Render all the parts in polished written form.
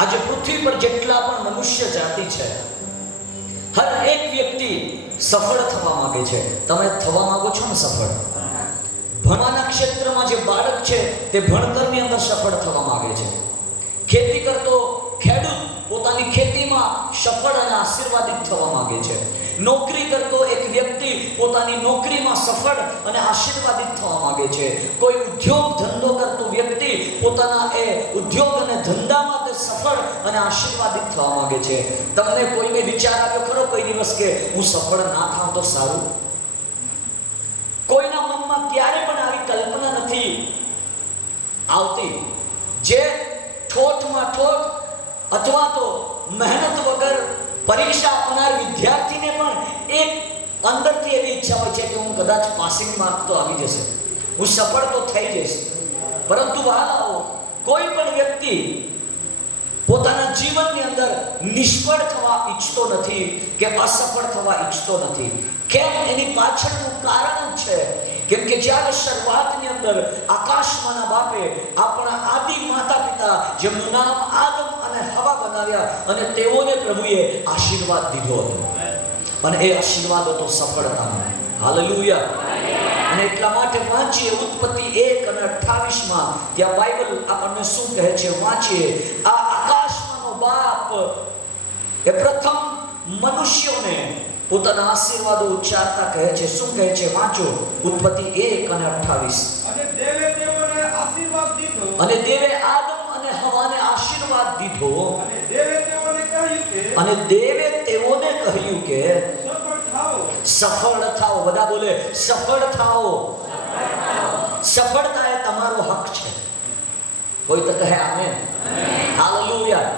આજે પૃથ્વી પર જેટલા પણ મનુષ્ય જાતિ છે, હર એક વ્યક્તિ સફળ થવા માંગે છે. તમે થવા માંગો છો ને સફળ? ભણવાના ક્ષેત્રમાં જે બાળક છે તે ભણતરની અંદર સફળ થવા માંગે છે. ખેતી કરતો ખેડૂત પોતાની ખેતીમાં સફળ અને આશીર્વાદિત થવા માંગે છે. નોકરી કરતો એક વ્યક્તિ પોતાની નોકરીમાં સફળ અને આશીર્વાદિત થવા માંગે છે. કોઈ ઉદ્યોગ ધંધો કરતો વ્યક્તિ પોતાના એ ઉદ્યોગ અને ધંધામાં તે સફળ અને આશીર્વાદિત થવા માંગે છે. તમને કોઈને વિચાર આવ્યો ખરો કોઈ દિવસ કે હું સફળ ના થાઉં તો સારું? કોઈના મનમાં ક્યારે પણ આવી કલ્પના નથી આવતી. જે ઠોઠમાં ઠોઠ અથવા તો મહેનત વગર પરીક્ષા આપનાર વિદ્યાર્થીને પણ એક અંદરથી એવી ઈચ્છા હોય છે કે હું કદાચ પાસિંગ માર્ક તો આવી જશે, હું સફળ તો થઈ જઈશ. પરંતુ વહાલાઓ, કોઈ પણ વ્યક્તિ પોતાના જીવનની અંદર નિષ્ફળ થવા ઈચ્છતો નથી કે અસફળ થવા ઈચ્છતો નથી. કેમ? એની પાછળનું કારણ છે કેમ કે જ્યારે શરૂઆતની અંદર આકાશમાંના બાપે આપણા આદિ માતા પિતા જેમનું નામ આદમ અને હવા બનાવ્યા અને તેઓને પ્રભુએ આશીર્વાદ દીધો હતો અને એ આશીર્વાદ હતો સફળતાનો. હાલેલુયા. અને એટલા માટે વાંચીએ ઉત્પત્તિ 1 અને 28 ત્યાં બાઇબલ આપણને શું કહે છે? વાંચીએ. આ આકાશમાંનો બાપ એ પ્રથમ મનુષ્યોને પોતાના આશીર્વાદો ઉચ્ચારતા કહે છે. શું કહે છે? વાંચો ઉત્પત્તિ 1 અને 28. અને દેવે આદમ અને હવાને આશીર્વાદ દીધો અને દેવે તેઓને કહ્યું કે સફળ થાઓ. બધા બોલે સફળ થાઓ. સફળતા એ તમારો હક છે. કોઈ તો કહે આમેન. હાલેલુયા.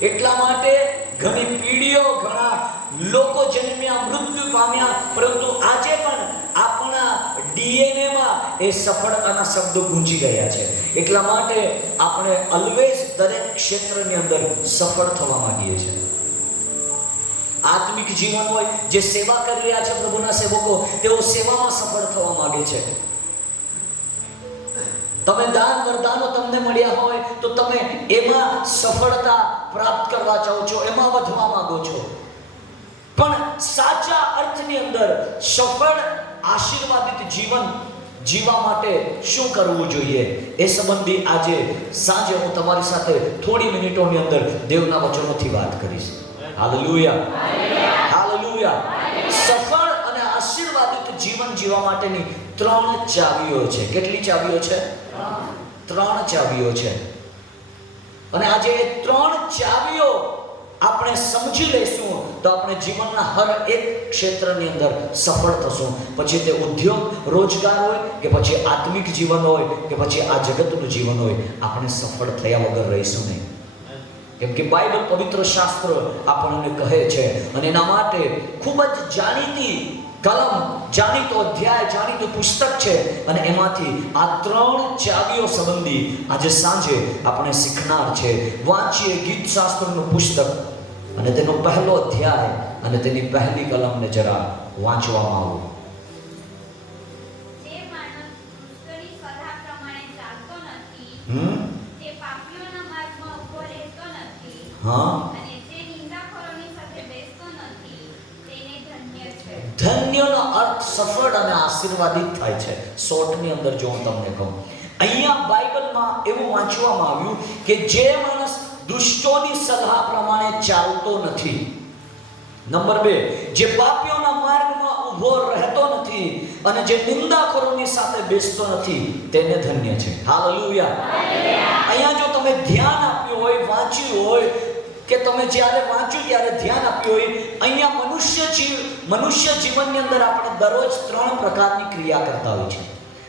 એટલા માટે ઘણી પીઢીઓ, ઘણા લોકો જન્મ્યા, મૃત્યુ પામ્યા, પરંતુ આજે પણ આપણા ડીએનએ માં એ સફળતાના શબ્દો ગુંજી ગયા છે. એટલા માટે આપણે ઓલવેઝ દરેક ક્ષેત્રની અંદર સફળ થવા માંગીએ છીએ. આત્મિક જીવન હોય, જે સેવા કરી રહ્યા છે પ્રભુના સેવકો, તેઓ સેવામાં સફળ થવા માંગે છે. તમે દાન વરદાનો તમને મળ્યા હોય તો તમે એમાં સફળતા પ્રાપ્ત કરવા ચાહો છો, એમાં વધવા માંગો છો. પણ સાચા અર્થની અંદર સફળ આશીર્વાદિત જીવન જીવવા માટે શું કરવું જોઈએ એ સંબંધી આજે સાંજે હું તમારી સાથે થોડી મિનિટોની અંદર દેવના વચનોથી વાત કરીશ. હાલેલુયા. હાલેલુયા. સફળ અને આશીર્વાદિત જીવન જીવવા માટેની 3 ચાવીઓ છે. કેટલી ચાવીઓ છે? 3 ચાવીઓ છે. અને આજે એ 3 ચાવીઓ આપણે સમજી લઈશું તો આપણે જીવનના હર એક ક્ષેત્રની અંદર સફળ થશું. પછી તે ઉદ્યોગ રોજગાર હોય કે પછી આત્મિક જીવન હોય કે પછી આ જગતનું જીવન હોય, આપણે સફળ થયા વગર રહીશું નહીં. કેમ કે બાઇબલ પવિત્ર શાસ્ત્ર આપણને કહે છે અને એના માટે ખૂબ જ જાણીતી કલમ, જાણીતો અધ્યાય, જાણીતું પુસ્તક છે અને એમાંથી આ 3 ચાવીઓ સંબંધી આજે સાંજે આપણે શીખનાર છે. વાંચીએ ગીત શાસ્ત્રનું પુસ્તક અને તેનો પહેલો અધ્યાય અને તેની પહેલી કલમને જરા વાંચવામાં આવો. જે માણસ દુષ્ટની સલાહ પ્રમાણે ચાલતો નથી, જે પાપીઓના માર્ગમાં ઊભો રહેતો નથી, અને જે નિંદાખોરોની સાથે બેસતો નથી, તેને ધન્ય છે. ધન્યનો અર્થ સફળ અને આશીર્વાદિત થાય છે. શોર્ટની અંદર જો હું તમને કહું, અહીંયા બાઇબલમાં એવું વાંચવામાં આવ્યું કે જે માણસ દુષ્ટોની સલાહ પ્રમાણે ચાલતો નથી, નંબર 2, જે પાપીઓના માર્ગમાં ઊભો રહેતો નથી અને જે નિંદાખોરોની સાથે બેસતો નથી, તેને ધન્ય છે. હાલેલુયા. અહીંયા જો તમે ધ્યાન આપ્યું હોય, વાંચ્યું હોય કે તમે જ્યારે વાંચ્યું ત્યારે ધ્યાન આપ્યું હોય, અહીંયા મનુષ્ય જીવનની અંદર આપણે દરરોજ 3 પ્રકારની ક્રિયા કરતા હોય છે.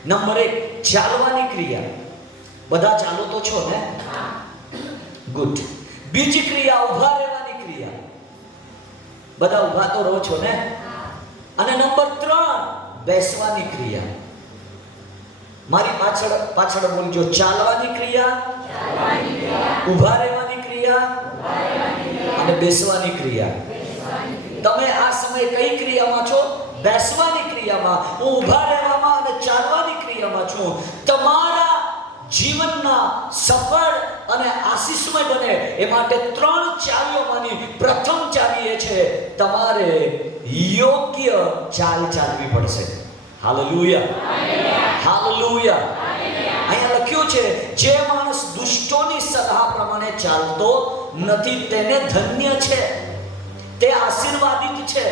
નંબર 1, ચાલવાની ક્રિયા. બધા ચાલો તો છો ને? ગુડ. બીજી ક્રિયા ઊભા રહેવાની ક્રિયા. બધા ઊભા તો રહો છો ને? અને નંબર 3, બેસવાની ક્રિયા. મારી પાછળ બોલજો. ચાલવાની ક્રિયા, ઊભા રહેવાની ક્રિયા અને બેસવાની ક્રિયા. તમે આ સમયે કઈ ક્રિયામાં છો? બેસવાની ક્રિયામાં. હું ઊભા રહેવામાં અને ચાલવાની ક્રિયામાં છું. તમારા જીવનના સફળ અને આશીષમય બને એ માટે 3 ચાવીઓમાંની પ્રથમ ચાવી એ છે તમારે યોગ્ય ચાલ ચાલવી પડશે. Hallelujah, hallelujah. અહીંયા લખ્યું છે જે માણસ દુષ્ટોની સલાહ પ્રમાણે ચાલતો નથી તેને ધન્ય છે, તે આશીર્વાદિત છે.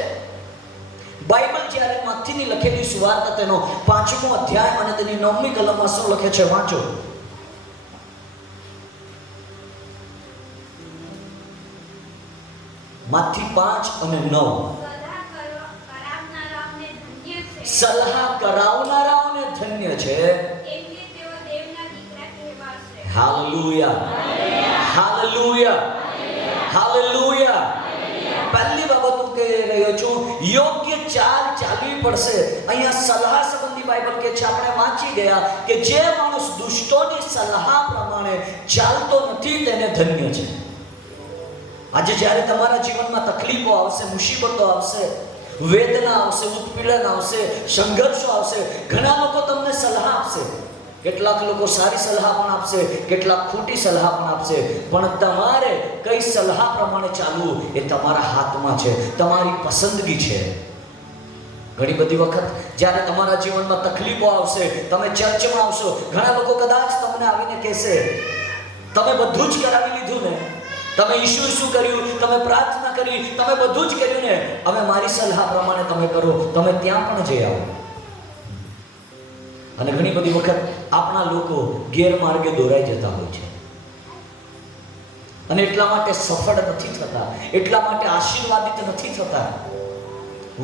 બાઇબલ જ્યારે મત્થીની લખેલી સુવાર્તા તેનો 5મો અધ્યાય અને તેની 9મી કલમમાં શું લખે છે વાંચો. મત્થી 5 અને 9. સલાહ કરાવનારાઓને ધન્ય છે, હાલેલુયા, હાલેલુયા, હાલેલુયા. પહેલી બાબત હું કહી રહ્યો છું, યોગ્ય ચાલ ચાલવી પડશે. અહીંયા સલાહ સંબંધી બાઇબલ કે છે, આપણે વાંચી ગયા કે જે માણસ દુષ્ટોની સલાહ પ્રમાણે ચાલતો નથી તેને ધન્ય છે. આજે જ્યારે તમારા જીવનમાં તકલીફો આવશે, મુસીબતો આવશે, વેદના આવશે, ઉત્પીડન આવશે, સંઘર્ષો આવશે, ઘણા લોકો તમને સલાહ આપશે. કેટલાક લોકો સારી સલાહ પણ આપશે, કેટલાક ખોટી સલાહ પણ આપશે, પણ તમારે કઈ સલાહ પ્રમાણે ચાલવું એ તમારા હાથમાં છે, તમારી પસંદગી છે. ઘણી બધી વખત જ્યારે તમારા જીવનમાં તકલીફો આવશે, તમે ચર્ચમાં આવશો, ઘણા લોકો કદાચ તમને આવીને કહેશે તમે બધું જ કરાવી લીધું ને, તમે ઈસુ કર્યું, તમે પ્રાર્થના કરી, તમે બધું જ કર્યું ને, હવે મારી સલાહ પ્રમાણે તમે કરો, તમે ત્યાં પણ જઈ આવો. અને ઘણી બધી વખત આપણા લોકો ગેરમાર્ગે દોરાઈ જતા હોય છે અને એટલા માટે સફળ નથી થતા, એટલા માટે આશીર્વાદિત નથી થતા.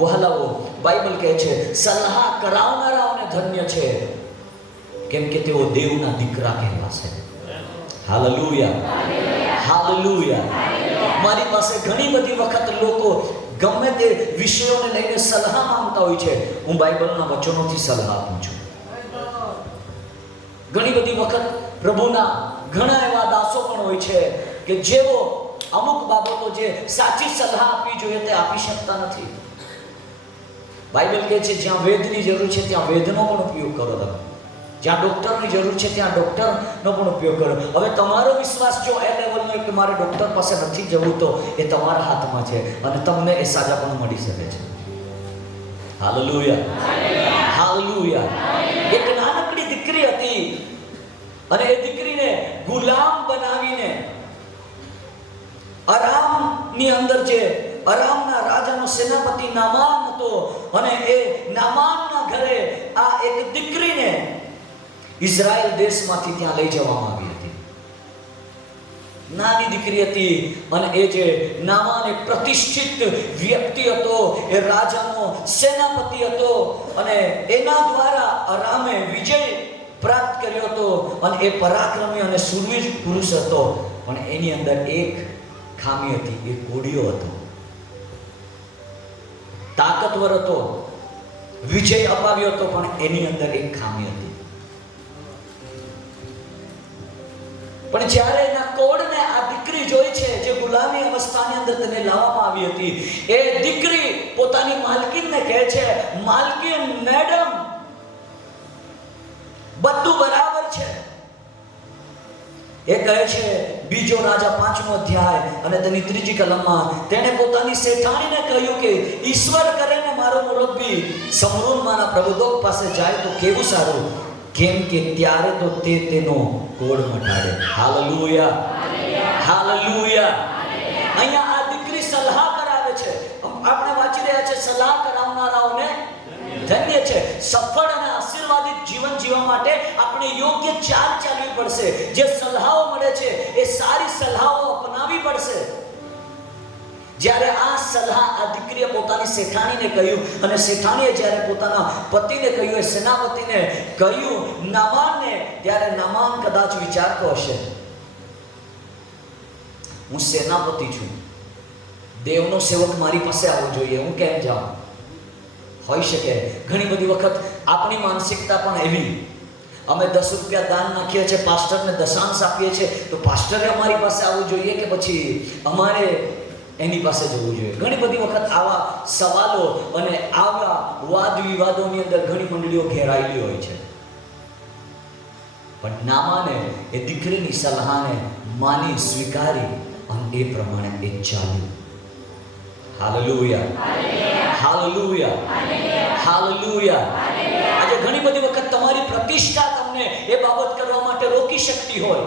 વહાલાઓ, બાઇબલ કહે છે સલાહ કરાવનારાઓને ધન્ય છે, કેમ કે તેઓ દેવના દીકરા કહેવાશે. Hallelujah, hallelujah. મારી પાસે ઘણી બધી વખત લોકો ગમે તે વિષયોને લઈને સલાહ માંગતા હોય છે, હું બાઇબલના વચનોથી સલાહ આપું છું. ઘણી બધી વખત પ્રભુના ઘણા એવા દાસો પણ હોય છે કે જેઓ અમુક બાબતો જે સાચી સલાહ આપવી જોઈએ તે આપી શકતા નથી. બાઇબલ કહે છે જ્યાં વેદની જરૂર છે ત્યાં વેદનો પણ ઉપયોગ કરો તમે, જ્યાં ડોક્ટરની જરૂર છે ત્યાં ડોક્ટરનો પણ ઉપયોગ કરો. હવે તમારો વિશ્વાસ જો એ લેવલનો કે મારે ડોક્ટર પાસે નથી જવું, તો એ તમારા હાથમાં છે અને તમને એ સાજા પણ મળી શકે છે. Hallelujah, hallelujah. એક નાનકડી દીકરી હતી અને એ દીકરીને ગુલામ બનાવીને અરામની અંદર જે અરામના રાજાનો સેનાપતિ નામાન હતો અને એ નામાનના ઘરે આ એક દીકરીને ઇઝરાયલ દેશમાંથી ત્યાં લઈ જવામાં આવી હતી. નાની દીકરી હતી અને એ જે નામાન એક પ્રતિષ્ઠિત વ્યક્તિ હતો, એ રાજાનો સેનાપતિ હતો અને એના દ્વારા અરામે વિજય પ્રાપ્ત કર્યો હતો અને એ પરાક્રમી અને શૂરવીર પુરુષ હતો. પણ એની અંદર એક ખામી હતી, એ કોડિયો હતો, તાકાતવર હતો, વિજય અપાવ્યો હતો, પણ એની અંદર એક ખામી હતી. પણ જ્યારે એના કોડને આ દીકરી જોઈ છે, જે ગુલામી અવસ્થાની અંદર તેને લાવવામાં આવી હતી, એ દીકરી પોતાની માલકીનને કહે છે, માલકીન, મેડમ, બધું બરાબર છે. એ કહે છે બીજો રાજા 5મો અધ્યાય અને તેની 3જી કલમમાં તેણે પોતાની શેઠાણીને કહ્યું કે ઈશ્વર કરે ને મારો મુરબ્બી સમરૂનમાંના પ્રબોધક પાસે જાય તો કેવું સારું, કેમ કે ત્યારે તો તે તેનો કોડ મટાડે. Hallelujah, hallelujah. અહીંયા આ દીકરી સલાહ કરાવે છે. આપણે વાંચી રહ્યા છે સલાહ કરાવનારાઓને ધન્ય છે. સફળ અને આશીર્વાદિત જીવન જીવવા માટે આપણે યોગ્ય ચાલ ચાલવી પડશે. જે સલાહો મળે છે એ સારી સલાહો અપનાવવી પડશે. જ્યારે આ સલાહ આ દીકરીએ પોતાની શેઠાણીને કહ્યું અને શેઠાણીએ જ્યારે પોતાના પતિને કહ્યું, એ સેનાપતિને કહ્યું, નામાનને, ત્યારે નામાન કદાચ વિચારતો હશે, હું સેનાપતિ છું, દેવનો સેવક મારી પાસે આવવો જોઈએ, હું કેમ જાઉં? હોઈ શકે ઘણી બધી વખત આપણી માનસિકતા પણ એવી, અમે 10 રૂપિયા દાન નાખીએ છીએ, પાસ્ટરને દશાંશ આપીએ છીએ, તો પાસ્ટરે અમારી પાસે આવવું જોઈએ કે પછી અમારે એની પાસે જવું જોઈએ? ઘણી બધી વખત આવા સવાલો અને આવા વાદ વિવાદોની અંદર ઘણી મંડળીઓ ઘેરાયેલી હોય છે. પણ નામાને એ દીકરીની સલાહને માની સ્વીકારી અને એ પ્રમાણે એ ચાલ્યું. Hallelujah, hallelujah, hallelujah. આજે ઘણી બધી વખત તમારી પ્રતિષ્ઠા તમને એ બાબત કરવા માટે રોકી શકતી હોય.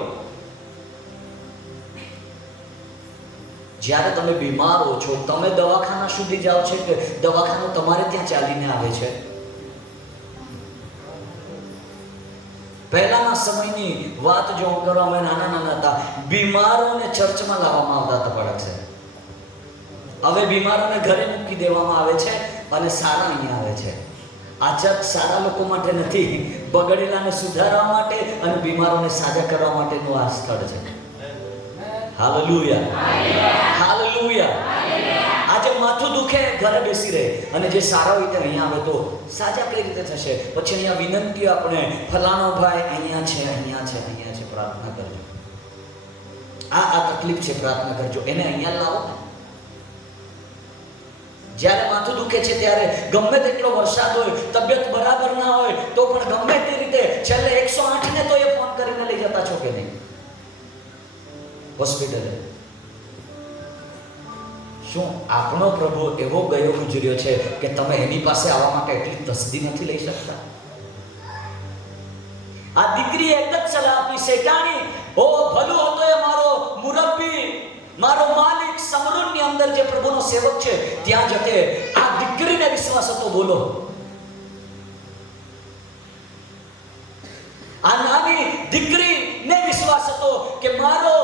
જ્યારે તમે બીમાર હો છો, તમે દવાખાના સુધી જાઓ છો કે દવાખાનું તમારે ત્યાં ચાલીને આવે છે? પહેલાના સમયની વાત જો કરો, અમે નાના હતા, બીમારોને ચર્ચમાં લાવવામાં આવતા હતા. બાળક છે, હવે બીમારોને ઘરે મૂકી દેવામાં આવે છે અને સારા અહીંયા આવે છે. આ ચર્ચ સારા લોકો માટે નથી, બગડેલાને સુધારવા માટે અને બીમારોને સાજા કરવા માટેનું આ સ્થળ છે. Hallelujah, hallelujah. આજે માથું દુખે ઘરે બેસી રહે, અને જે સારા હોય તે અહીંયા આવે તો સાજા કઈ રીતે થશે? પછી અહીંયા વિનંતી, આપણે ફલાણો ભાઈ અહીંયા છે, અહીંયા છે, અહીંયા છે, પ્રાર્થના કરજો. આ તકલીફ છે, પ્રાર્થના કરજો. એને અહીંયા લાવો. જ્યારે માથું દુખે છે ત્યારે ગમે તેટલો વરસાદ હોય, તબિયત બરાબર ના હોય તો પણ ગમે તે રીતે છેલ્લે 108 ને તો એ ફોન કરીને લઈ જતા છો કે નહીં હોસ્પિટલે? શું આપણો પ્રભુ એવો ગયો ગુજર્યો છે કે તમે એની પાસે આવવા માટે એટલી તસદી નથી લઈ શકતા? આ દીકરીએ એક જ સલાહ આપી, શેતાની, ઓ ભલું હતો એ મારો મુરબ્બી, મારો માલિક, સમરૂનની અંદર જે પ્રભુનો સેવક છે ત્યાં જતે આ દીકરીને વિશ્વાસ હતો. બોલો, આ નાની દીકરીને વિશ્વાસ હતો કે મારો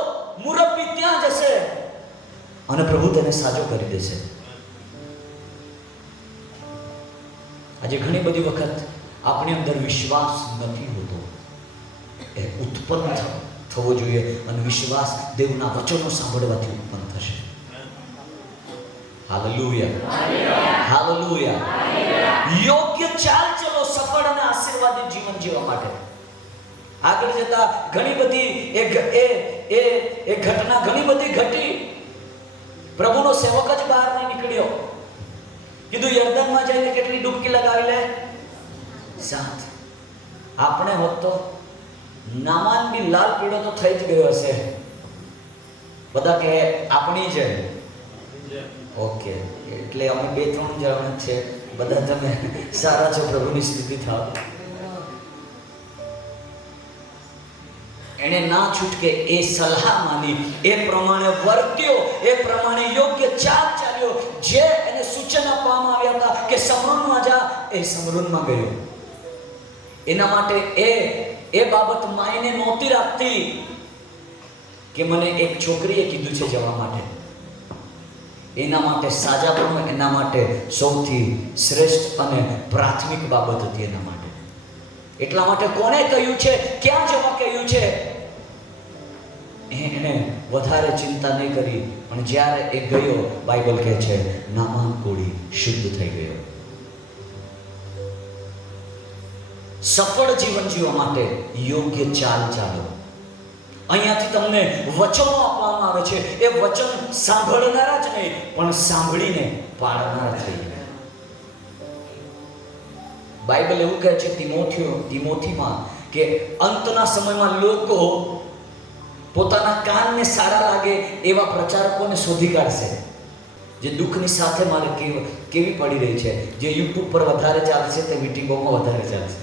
મુરબ્બી ત્યાં જશે અને પ્રભુ તેને સાજો કરી દેશે. આજે ઘણી બધી વખત આપણી અંદર વિશ્વાસ નથી હોતો, એ ઉત્પન્ન થવો જોઈએ, અને વિશ્વાસ દેવના વચનો સાંભળવાથી ઉત્પન્ન થશે. Hallelujah, hallelujah. યોગ્ય ચાલ ચલો સફળ અને આશીર્વાદિત જીવન જીવવા માટે. આગળ જતા ઘણી બધી એ ઘટના ઘણી બધી ઘટી. પ્રભુનો સેવક જ બહાર નહીં નીકળ્યો. કીધું યર્દનમાં જઈને કેટલી ડૂબકી લગાવી લે? 7. આપણે હોત તો નામાન બી લાલ પીળો તો થઈ જ ગયો હશે. બધા કે આપણી છે. ઓકે, એટલે અમે 2-3 જણ છે, બધા તમે સારા છો, પ્રભુની સ્તુતિ થાવ. એને ના છૂટકે એ સલાહ માની, એ પ્રમાણે વર્ત્યો, એ પ્રમાણે યોગ્ય ચાલ ચાલ્યો. જે એને સૂચન આપવામાં આવ્યા હતા કે સમરૂનમાં જા, એ સમરૂનમાં ગયો. એના માટે એ બાબત માયને નહોતી રાખતી કે મને એક છોકરીએ કીધું છે જવા માટે. એના માટે સાજા બનવું એના માટે સૌથી શ્રેષ્ઠ અને પ્રાથમિક બાબત હતી. એના માટે એટલા માટે કોણે કહ્યું છે, ક્યાં જવા કહ્યું છે, એને વધારે ચિંતા નહીં કરી. પણ જ્યારે એ ગયો, બાઇબલ કહે છે નામાન કોળી શુદ્ધ થઈ ગયો. સફળ જીવન જીવવા માટે યોગ્ય ચાલ ચાલો. અહીંયાથી તમને વચનો આપવામાં આવે છે. એ વચન સાંભળનારા જ નહીં, પણ સાંભળીને પાળનારા થઈ જાય. બાઇબલ એવું કહે છે તિમોથીમાં કે અંતના સમયમાં લોકો પોતાના કાનને સારા લાગે એવા પ્રચારકોને શોધી કાઢશે. જે દુઃખની સાથે મારે કેવી પડી રહી છે, જે યુટ્યુબ પર વધારે ચાલશે તે મીટિંગોમાં વધારે ચાલશે.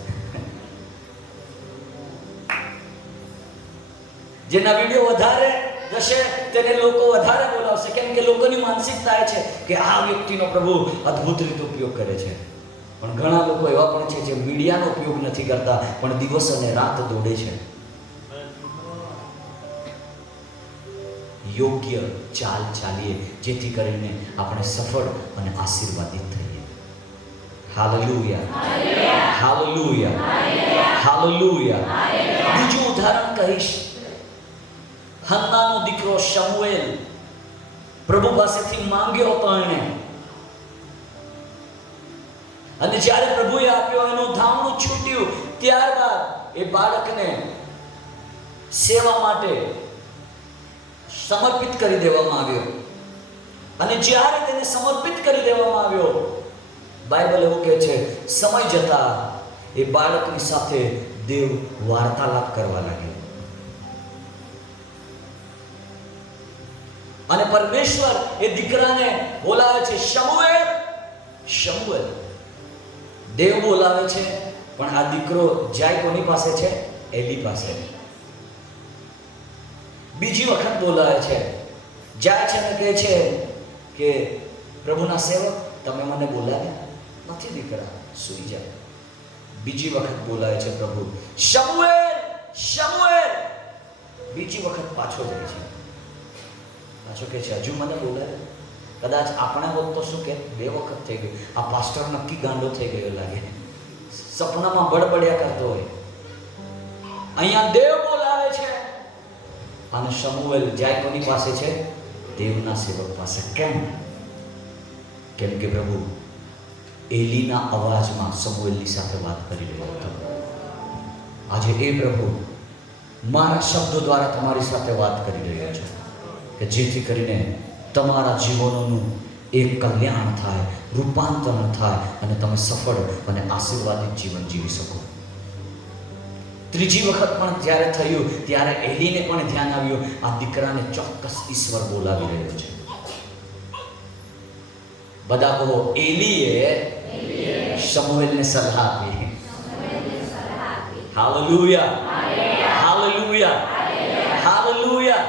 જેના વિડીયો વધારે જશે તેને લોકો વધારે બોલાવશે, કેમ કે લોકોની માનસિકતા એ છે કે આ વ્યક્તિનો પ્રભુ અદ્ભુત રીતે ઉપયોગ કરે છે. પણ ઘણા લોકો એવા પણ છે જે મીડિયાનો ઉપયોગ નથી કરતા, પણ દિવસ અને રાત દોડે છે. યોગ્ય ચાલ ચાલીએ જેથી કરીને આપણે સફળ અને આશીર્વાદિત થઈએ. Hallelujah, hallelujah, hallelujah. બીજું ઉદાહરણ કહીશ. હન્નાનો દીકરો શમુએલ પ્રભુ પાસેથી માંગ્યો હતો એને, અને જ્યારે પ્રભુએ આપ્યો, એનું ધામણું છૂટ્યું, ત્યારબાદ એ બાળકને સેવા માટે સમર્પિત કરી દેવામાં આવ્યો. અને જ્યારે તેને સમર્પિત કરી દેવામાં આવ્યો, બાઇબલ એવું કહે છે સમય જતા એ બાળકની સાથે દેવ વાર્તાલાપ કરવા લાગ્યો. અને પરમેશ્વર એ દીકરાને બોલાવે છે, શમુએલ, શમુએલ. દેવ બોલાવે છે, પણ આ દીકરો જાય કોની પાસે છે? એલી પાસે. બીજી વખત બોલાવે છે, જાય છે ને કહે છે કે પ્રભુના સેવક, તમે મને બોલાવ્યા નથી દીકરા, સૂઈ જા. બીજી વખત બોલાવે છે પ્રભુ, શમુએલ, શમુએલ. બીજી વખત પાછો જાય છે, પાછો કહે છે હજુ મને બોલાવે. કદાચ આપણે હોત તો શું કે 2 વખત થઈ ગયું. આ પાસ્ટર નક્કી ગાંડો થઈ ગયો લાગે, સપનામાં બડબડિયા કરતો હોય. અહીંયા દેવ બોલાવે છે અને શમુએલ જાય કોની પાસે છે? દેવના સેવક પાસે. કેમ? કેમ કે પ્રભુ એલીના અવાજમાં શમુએલની સાથે વાત કરી રહ્યો હતો. આજે એ પ્રભુ મારા શબ્દો દ્વારા તમારી સાથે વાત કરી રહ્યો છે કે જેથી કરીને તમારા જીવનોનું એક કલ્યાણ થાય, રૂપાંતરણ થાય અને તમે સફળ અને આશીર્વાદિત જીવન જીવી શકો. ત્રીજી વખત પણ જ્યારે થયું ત્યારે એલીને પણ ધ્યાન આવ્યું આ દીકરાને ચોક્કસ ઈશ્વર બોલાવી રહ્યો છે. બધા કહો, એલીએ શમુએલને સલાહ આપી. Hallelujah, hallelujah, hallelujah.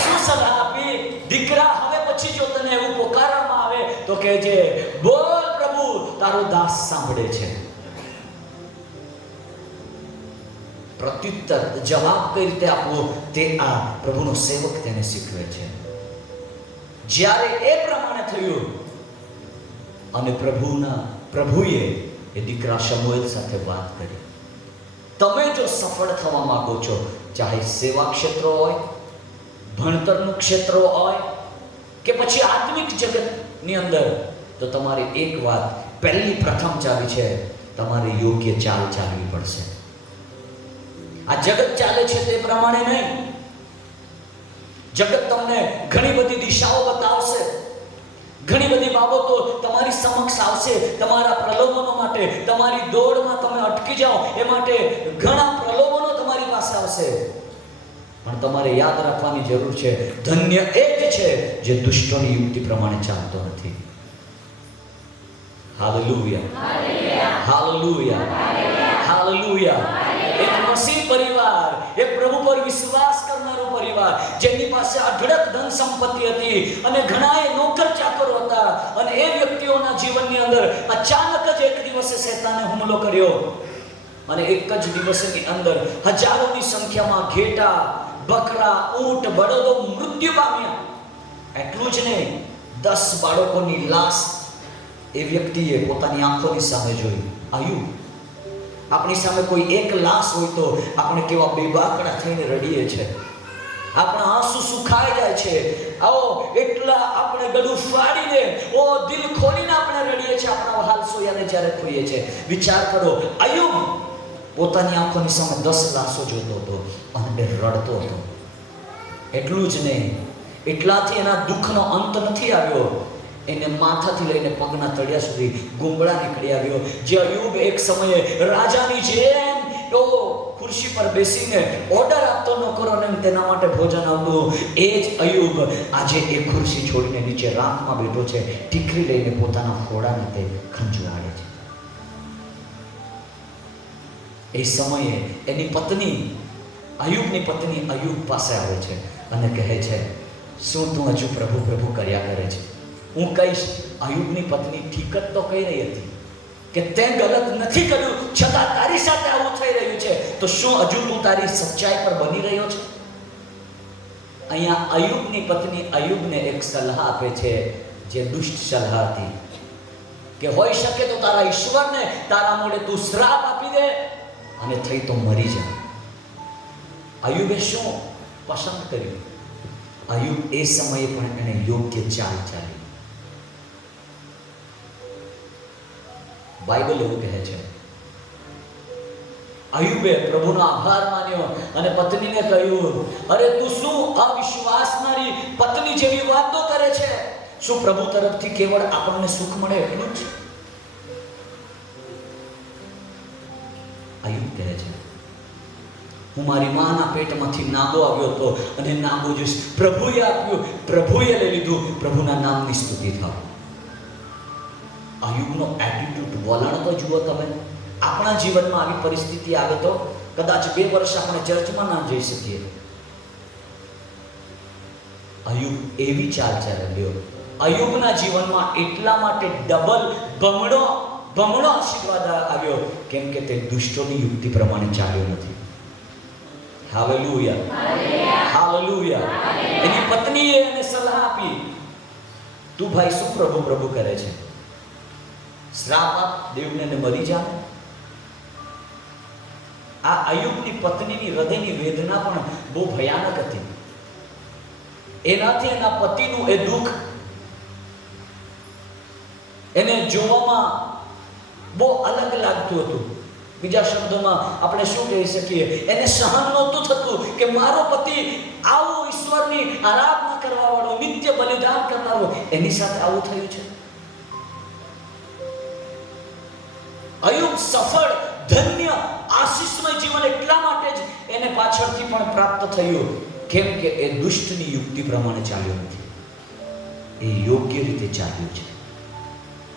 શું સલાહ આપી? દીકરા, હવે પછી જો તને એવું પોકારવામાં આવે તો કહેજે, બોલ પ્રભુ, તારો દાસ સાંભળે છે. પ્રત્યુત્તર જવાબ કઈ રીતે આપવો તે આ પ્રભુનો સેવક તેને શીખવે છે. જ્યારે એ પ્રમાણે થયું અને પ્રભુએ એ દીકરા શમુએલ સાથે વાત કરી. તમે જો સફળ થવા માંગો છો, ચાહે સેવા ક્ષેત્ર હોય, ભણતરનું ક્ષેત્ર હોય કે પછી આત્મિક જગતની અંદર, તો તમારી એક વાત, પહેલી પ્રથમ ચાવી છે, તમારે યોગ્ય ચાલ ચાલવી પડશે. આ જગત ચાલે છે તે પ્રમાણે નહીં. જગત તમને ઘણી બધી દિશાઓ બતાવશે, ઘણી બધી બાબતો તમારી સમક્ષ આવશે. તમારા પ્રલોભનો માટે, તમારી દોડમાં તમે અટકી જાઓ એ માટે ઘણા પ્રલોભનો તમારી પાસે આવશે. પણ તમારે યાદ રાખવાની જરૂર છે, ધન્ય એ જ છે જે દુષ્ટોની યુક્તિ પ્રમાણે ચાલતો નથી. Hallelujah, hallelujah, hallelujah. એક મસીહ પરિવાર, એક પ્રભુ પર વિશ્વાસ કરનારો પરિવાર, જેની પાસે અઢળક ધન સંપત્તિ હતી અને ઘણાએ નોકર ચાકરો હતા, અને એ વ્યક્તિઓના જીવનની અંદર અચાનક જ એક દિવસે શૈતાને હુમલો કર્યો અને એક જ દિવસની અંદર હજારોની સંખ્યામાં ઘેટા, બકરા, ઊંટ, બળદો મૃત્યુ પામ્યા. એટલું જ નહીં, 10 બાળકોની લાશ એ વ્યક્તિએ પોતાની આંખોની સામે જોઈ. આયુ, આપણી સામે કોઈ એક લાશ હોય તો આપણે કેવા બેબાકડા થઈને રડીએ છીએ. આપણા આંસુ સુખાઈ જાય છે. આવો એટલા આપણે ગળું ફાડીને, ઓ દિલ ખોલીને આપણે રડીએ છીએ આપણા હાલ સોયાને જ્યારે ખોઈએ છીએ. વિચાર કરો, અયુબ પોતાની આંખોની સામે 10 લાશો જોતો હતો અને રડતો હતો. એટલું જ નહીં, એટલાથી એના દુઃખનો અંત નથી આવ્યો. એને માથાથી લઈને પગના તળિયા સુધી ગુંગળા નીકળી આવ્યો. જે અયુબ એક સમયે રાજાની જેમ ખુરશી પર બેસીને ઓર્ડર આપતો નોકરોને તેના માટે ભોજન આવતું, એ જ અયુબ આજે એ ખુરશી છોડીને નીચે રાતમાં બેઠો છે, ટીકરી લઈને પોતાના ફોડાને તે ખંજવાળે છે. એ સમયે એની પત્ની, અયુબની પત્ની અયુબ પાસે આવે છે અને કહે છે, શું તું હજુ પ્રભુ પ્રભુ કર્યા કરે છે? હું કહીશ, અયુબની પત્ની ઠીક જ તો કહી રહી હતી કે તે ગલત નથી કર્યું, છતાં તારી સાથે આવું થઈ રહ્યું છે, તો શું હજુ તું તારી સચ્ચાઈ પર બની રહ્યો છે? અહીંયા અયુબની પત્ની અયુબને એક સલાહ આપે છે, જે દુષ્ટ સલાહ હતી કે હોઈ શકે તો તારા ઈશ્વરને તારા મોઢે તું શ્રાપ આપી દે અને થઈ તો મરી જા. અયુબે શું પસંદ કર્યું? અયુબ એ સમયે પણ એને યોગ્ય ચાલ ચાલી. બાઇબલ એવું કહે છે, અયુબે પ્રભુનો આભાર માન્યો અને પત્નીને કહ્યું, અરે તું શું અવિશ્વાસનારી પત્ની જેવી વાતો કરે છે? શું પ્રભુ તરફથી કેવળ આપણને સુખ મળે એટલું જ? અયુબ કહે છે, હું મારી માના પેટમાંથી નાગો આવ્યો હતો અને નાગો જોઈશ. પ્રભુએ આપ્યું, પ્રભુએ લઈ લીધું, પ્રભુના નામની સ્તુતિ થાવ. અયુબનો એટીટ્યુડ, વલણ તો જુઓ તમે. આપણા જીવનમાં આવી પરિસ્થિતિ આવે તો કદાચ 2 વર્ષ આપણે ચર્ચમાં ના જઈ શકીએ. અયુબ એવી ચાલ ચાલ્યો. અયુબના જીવનમાં એટલા માટે ડબલ બમણો આશીર્વાદ આવ્યો કેમ કે તે દુષ્ટોની યુક્તિ પ્રમાણે ચાલ્યો નથી. Hallelujah, hallelujah. એની પત્નીએ એને સલાહ આપી, તું ભાઈ શું પ્રભુ પ્રભુ કરે છે? શ્રાપ આપ દેવને ને મરી જા. આ અયુબની પત્નીની હૃદયની વેદના પણ બહુ ભયાનક હતી. એનાથી એના પતિનું એ દુઃખ એને જોવામાં બહુ અલગ લાગતું હતું. બીજા શબ્દોમાં આપણે શું કહી શકીએ, એને સહન નહોતું થતું કે મારો પતિ આવો ઈશ્વરની આરાધના કરવા વાળો, નિત્ય બલિદાન કરનારો, એની સાથે આવું થયું છે. અયુબ સફળ, ધન્ય, આશીષમય જીવન એટલા માટે જ એને પાછળથી પણ પ્રાપ્ત થયું કેમ કે એ દુષ્ટની યુક્તિ પ્રમાણે ચાલ્યો નથી, એ યોગ્ય રીતે ચાલ્યું છે.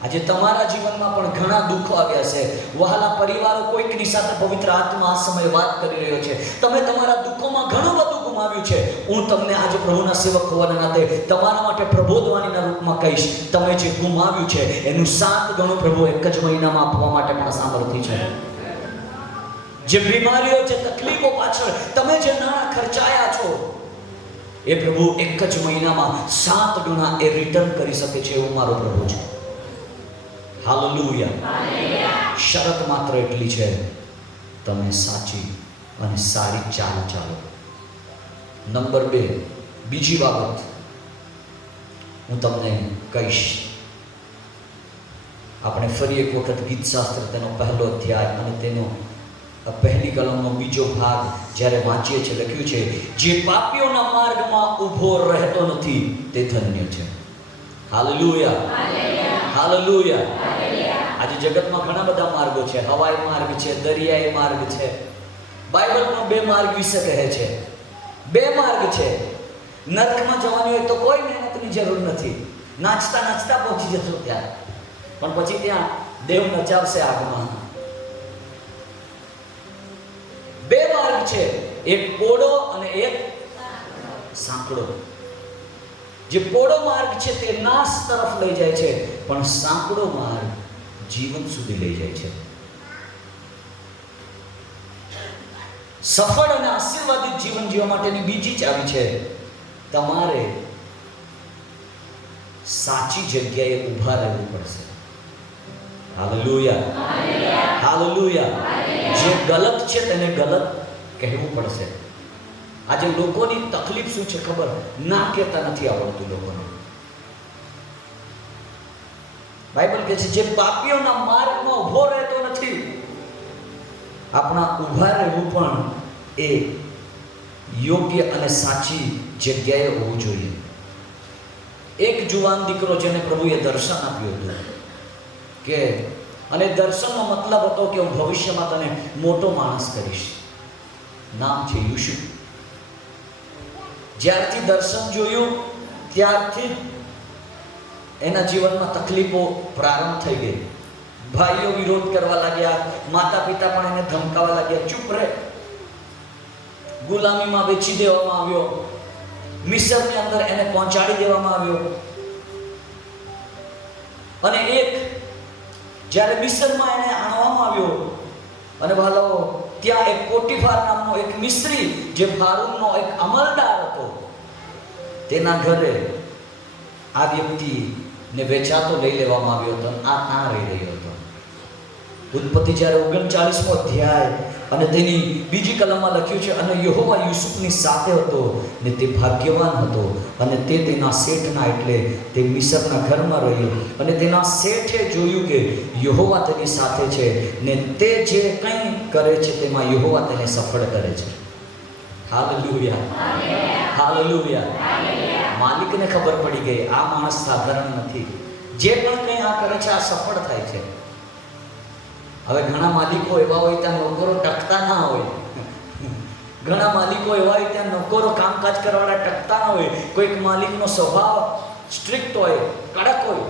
આજે તમારા જીવનમાં પણ ઘણા દુઃખો આવ્યા છે. વહાલા પરિવારો, કોઈકની સાથે પવિત્ર આત્મા આ સમયે વાત કરી રહ્યો છે. તમે તમારા દુઃખોમાં ઘણું બધું ગુમાવ્યું છે. હું તમને આજે પ્રભુના સેવક હોવાના નાતે તમારા માટે પ્રબોધવાણીના રૂપમાં કહીશ, તમે જે ગુમાવ્યું છે એનું 7 ગણું પ્રભુ એક જ મહિનામાં આપવા માટે પણ સામર્થ્ય છે. જે બીમારીઓ, જે તકલીફો પાછળ તમે જે નાણાં ખર્ચાયા છો, એ પ્રભુ એક જ મહિનામાં 7 ગણા એ રિટર્ન કરી શકે છે, એવું મારો પ્રભુ છે. હાલેલુયા. શરત માત્ર એટલી છે, તમે સાચી અને સારી ચાલ ચાલો. નંબર 2, બીજી બાબત હું તમને કહીશ. આપણે ફરી એક વખત ગીતશાસ્ત્ર તેનો 1લો અધ્યાય અને તેનો 1લી કલમનો 2જો ભાગ જ્યારે વાંચીએ છીએ, લખ્યું છે, જે પાપીઓના માર્ગમાં ઊભો રહેતો નથી તે ધન્ય છે. Hallelujah, hallelujah. આજે જગતમાં ઘણા બધા માર્ગો છે. હવાઈ માર્ગ છે, દરિયાઈ માર્ગ છે. બાઇબલ પણ 2 માર્ગ વિશે કહે છે. 2 માર્ગ છે. નરકમાં જવાની હોય તો કોઈ મહેનતની જરૂર નથી, નાચતા નાચતા પહોંચી જશો ત્યાં, પણ પછી ત્યાં દેવ નચાવશે આગમાં. 2 માર્ગ છે, એક પોડો અને એક સાંકડો. જે પોડો માર્ગ છે તે નાશ તરફ લઈ જાય છે, પણ સાંકડો માર્ગ જીવન સુધી લઈ જાય છે. સફળ અને આશીર્વાદિત જીવન જીવવા માટેની બીજી ચાવી છે, તમારે સાચી જગ્યાએ ઊભા રહેવું પડશે. Hallelujah, hallelujah. જે ગલત છે તેને ગલત કહેવું પડશે. આજે લોકોની તકલીફ શું છે ખબર? ના કહેતા નથી આવડતું લોકોને. બાઇબલ કહે છે, જે પાપીઓના માર્ગમાં ઊભો રહેતો નથી. આપણા ઊભા રહેવું પણ એ યોગ્ય અને સાચી જગ્યાએ હોવું જોઈએ. એક જુવાન દીકરો જેને પ્રભુએ દર્શન આપ્યું હતું કે, અને દર્શનનો મતલબ હતો કે હું ભવિષ્યમાં તને મોટો માણસ કરીશ. નામ છે યુસુફ. જ્યારથી દર્શન જોયું ત્યારથી એના જીવનમાં તકલીફો પ્રારંભ થઈ ગઈ. ભાઈઓ વિરોધ કરવા લાગ્યા, માતા પિતા પણ એને ધમકાવા લાગ્યા, ચૂપ રહે. ગુલામીમાં વેચી દેવામાં આવ્યો, મિસરની અંદર એને પહોંચાડી દેવામાં આવ્યો. અને એક જ્યારે મિસરમાં એને આણવામાં આવ્યો અને ભાલો ત્યાં એક પોટીફાર નામનો એક મિસ્ત્રી, જે ફારૂનનો એક અમલદાર હતો, તેના ઘરે આ વ્યક્તિને વેચાતો લઈ લેવામાં આવ્યો હતો. આ ત્યાં રહી રહ્યો હતો. ઉત્પત્તિ જ્યારે 39મો અધ્યાય અને તેની 2જી કલમમાં લખ્યું છે, અને યહોવા યુસુફની સાથે હતો ને તે ભાગ્યવાન હતો, અને તે તેના શેઠના એટલે તે મિસરના ઘરમાં રહ્યો, અને તેના શેઠે જોયું કે યહોવા તેની સાથે છે ને તે જે કંઈ કરે છે તેમાં યહોવા તેને સફળ કરે છે. Hallelujah, hallelujah. માલિકને ખબર પડી ગઈ, આ માણસ સાધારણ નથી. જે પણ કંઈ આ કરે છે આ સફળ થાય છે. હવે ઘણા માલિકો એવા હોય ત્યાં નોકરો ટકતા ના હોય, ઘણા માલિકો એવા હોય ત્યાં નોકરો કામકાજ કરવાવાળા ટકતા ન હોય. કોઈક માલિકનો સ્વભાવ સ્ટ્રિક્ટ હોય, કડક હોય.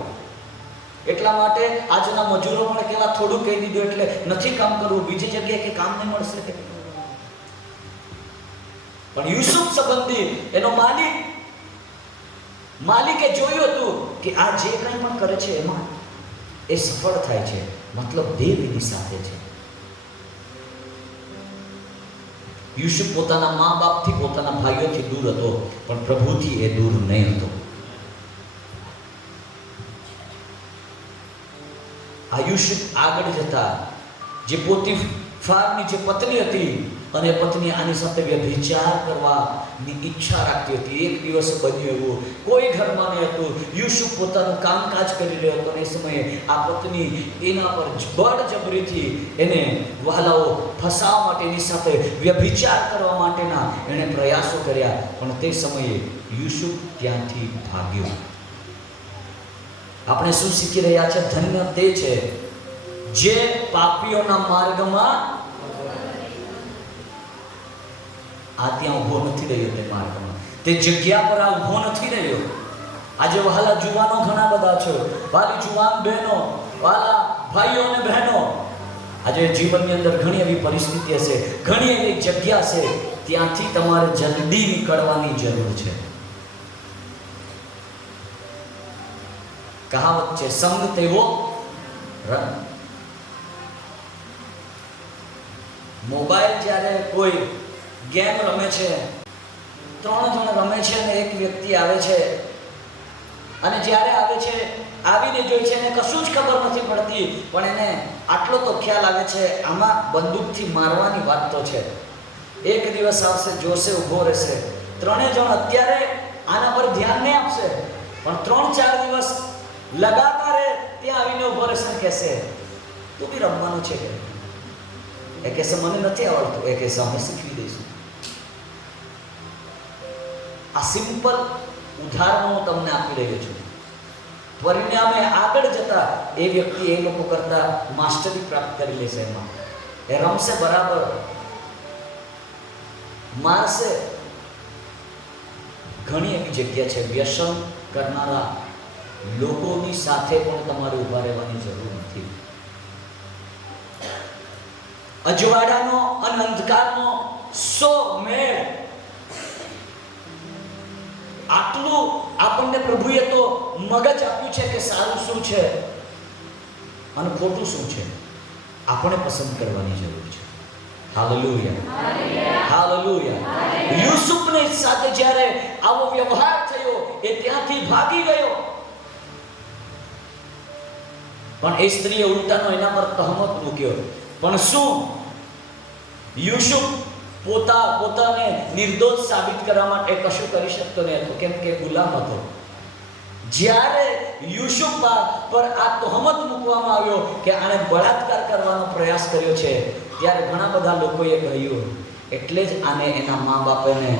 એટલા માટે આજના મજૂરો પણ કેવા થોડું કહી દીધું એટલે નથી કામ કરવું, બીજી જગ્યાએ કે કામ નહીં મળશે. પણ યુસુફ સંબંધી એનો માલિકે જોયું હતું કે આ જે કંઈ પણ કરે છે એમાં એ સફળ થાય છે, મતલબ દેવ એની સાથે છે. યુસુફ પોતાના મા બાપથી, પોતાના ભાઈઓથી દૂર હતો, પણ પ્રભુથી એ દૂર નહીં હતો. આ યુસુફ આગળ જતા જે પોતીફારની જે પત્ની હતી અને પત્ની આની સાથે વ્યભિચાર કરવાની ઈચ્છા રાખતી હતી. એક દિવસ બન્યું એવું, કોઈ ઘરમાં નહીં હતું, યુસુફ પોતાનું કામકાજ કરી રહ્યો હતો. એ સમયે આ પત્ની એના પર બળજબરીથી એને વહાલાઓ ફસાવવા માટે, એની સાથે વ્યભિચાર કરવા માટેના એણે પ્રયાસો કર્યા. પણ તે સમયે યુસુફ ત્યાંથી ભાગ્યો. આપણે શું શીખી રહ્યા છે? ધન્ય તે છે જે પાપીઓના માર્ગમાં ત્યાં ઊભો નથી રહ્યો. તે માર્ગમાં, તે જગ્યા પર ઊભો નથી રહ્યો. આજે વહાલા જુવાનો ઘણા બધા છે, વાલી જુવાન બહેનો, વાલા ભાઈઓ અને બહેનો, આજે જીવનની અંદર ઘણી એવી પરિસ્થિતિ હશે, ઘણી એવી જગ્યા છે, ત્યાંથી તમારે જલ્દી નીકળવાની જરૂર છે. કહાવત છે, સંગ તેવો રંગ. મોબાઈલ જ્યારે કોઈ ગેમ રમે છે, 3 જણ રમે છે અને એક વ્યક્તિ આવે છે, અને જ્યારે આવે છે આવીને જોઈ છે એને કશું જ ખબર નથી પડતી, પણ એને આટલો તો ખ્યાલ આવે છે આમાં બંદૂકથી મારવાની વાત તો છે. એક દિવસ આવશે, જોશે, ઊભો રહેશે. 3 જણ અત્યારે આના પર ધ્યાન નહીં આપશે, પણ 3-4 દિવસ લગાતાર ત્યાં આવીને ઊભો રહેશે, કહેશે તું બી રમવાનું છે કે? એ કહેશે મને નથી આવડતું. એ કહેશે અમે શીખવી દઈશું. આ સિમ્પલ ઉદાહરણો હું તમને આપી રહ્યો છું. પરિણામે આગળ જતા એ વ્યક્તિ એ લોકો કરતા માસ્ટરી પ્રાપ્ત કરી લેશે. એમાં એ રમશે, બરાબર મારશે. ઘણી એવી જગ્યા છે, વ્યસન કરનારા લોકોની સાથે પણ તમારે ઉભા રહેવાની જરૂર નથી. અજવાળાનો અને અંધકારનો મેળ. આટલું આપણને પ્રભુએ તો મગજ આપ્યું છે કે સારું શું છે અને ખોટું શું છે, આપણે પસંદ કરવાની જરૂર છે. Hallelujah, hallelujah. યુસુફને સાથે જ્યારે આવો વ્યવહાર થયો, એ ત્યાંથી ભાગી ગયો. પણ એ સ્ત્રીએ ઉલટાનો એના પર તહમત મૂક્યો. પણ શું યુસુફ પોતાને નિર્દોષ સાબિત કરવા માટે કશું કરી શકતો ન હતો, કેમ કે ગુલામ હતો. જ્યારે યુસુફ પર આ તહમત મૂકવામાં આવ્યો કે આણે બળાત્કાર કરવાનો પ્રયાસ કર્યો છે, ત્યારે ઘણા બધા લોકોએ કહ્યું એટલે જ આને એના મા બાપને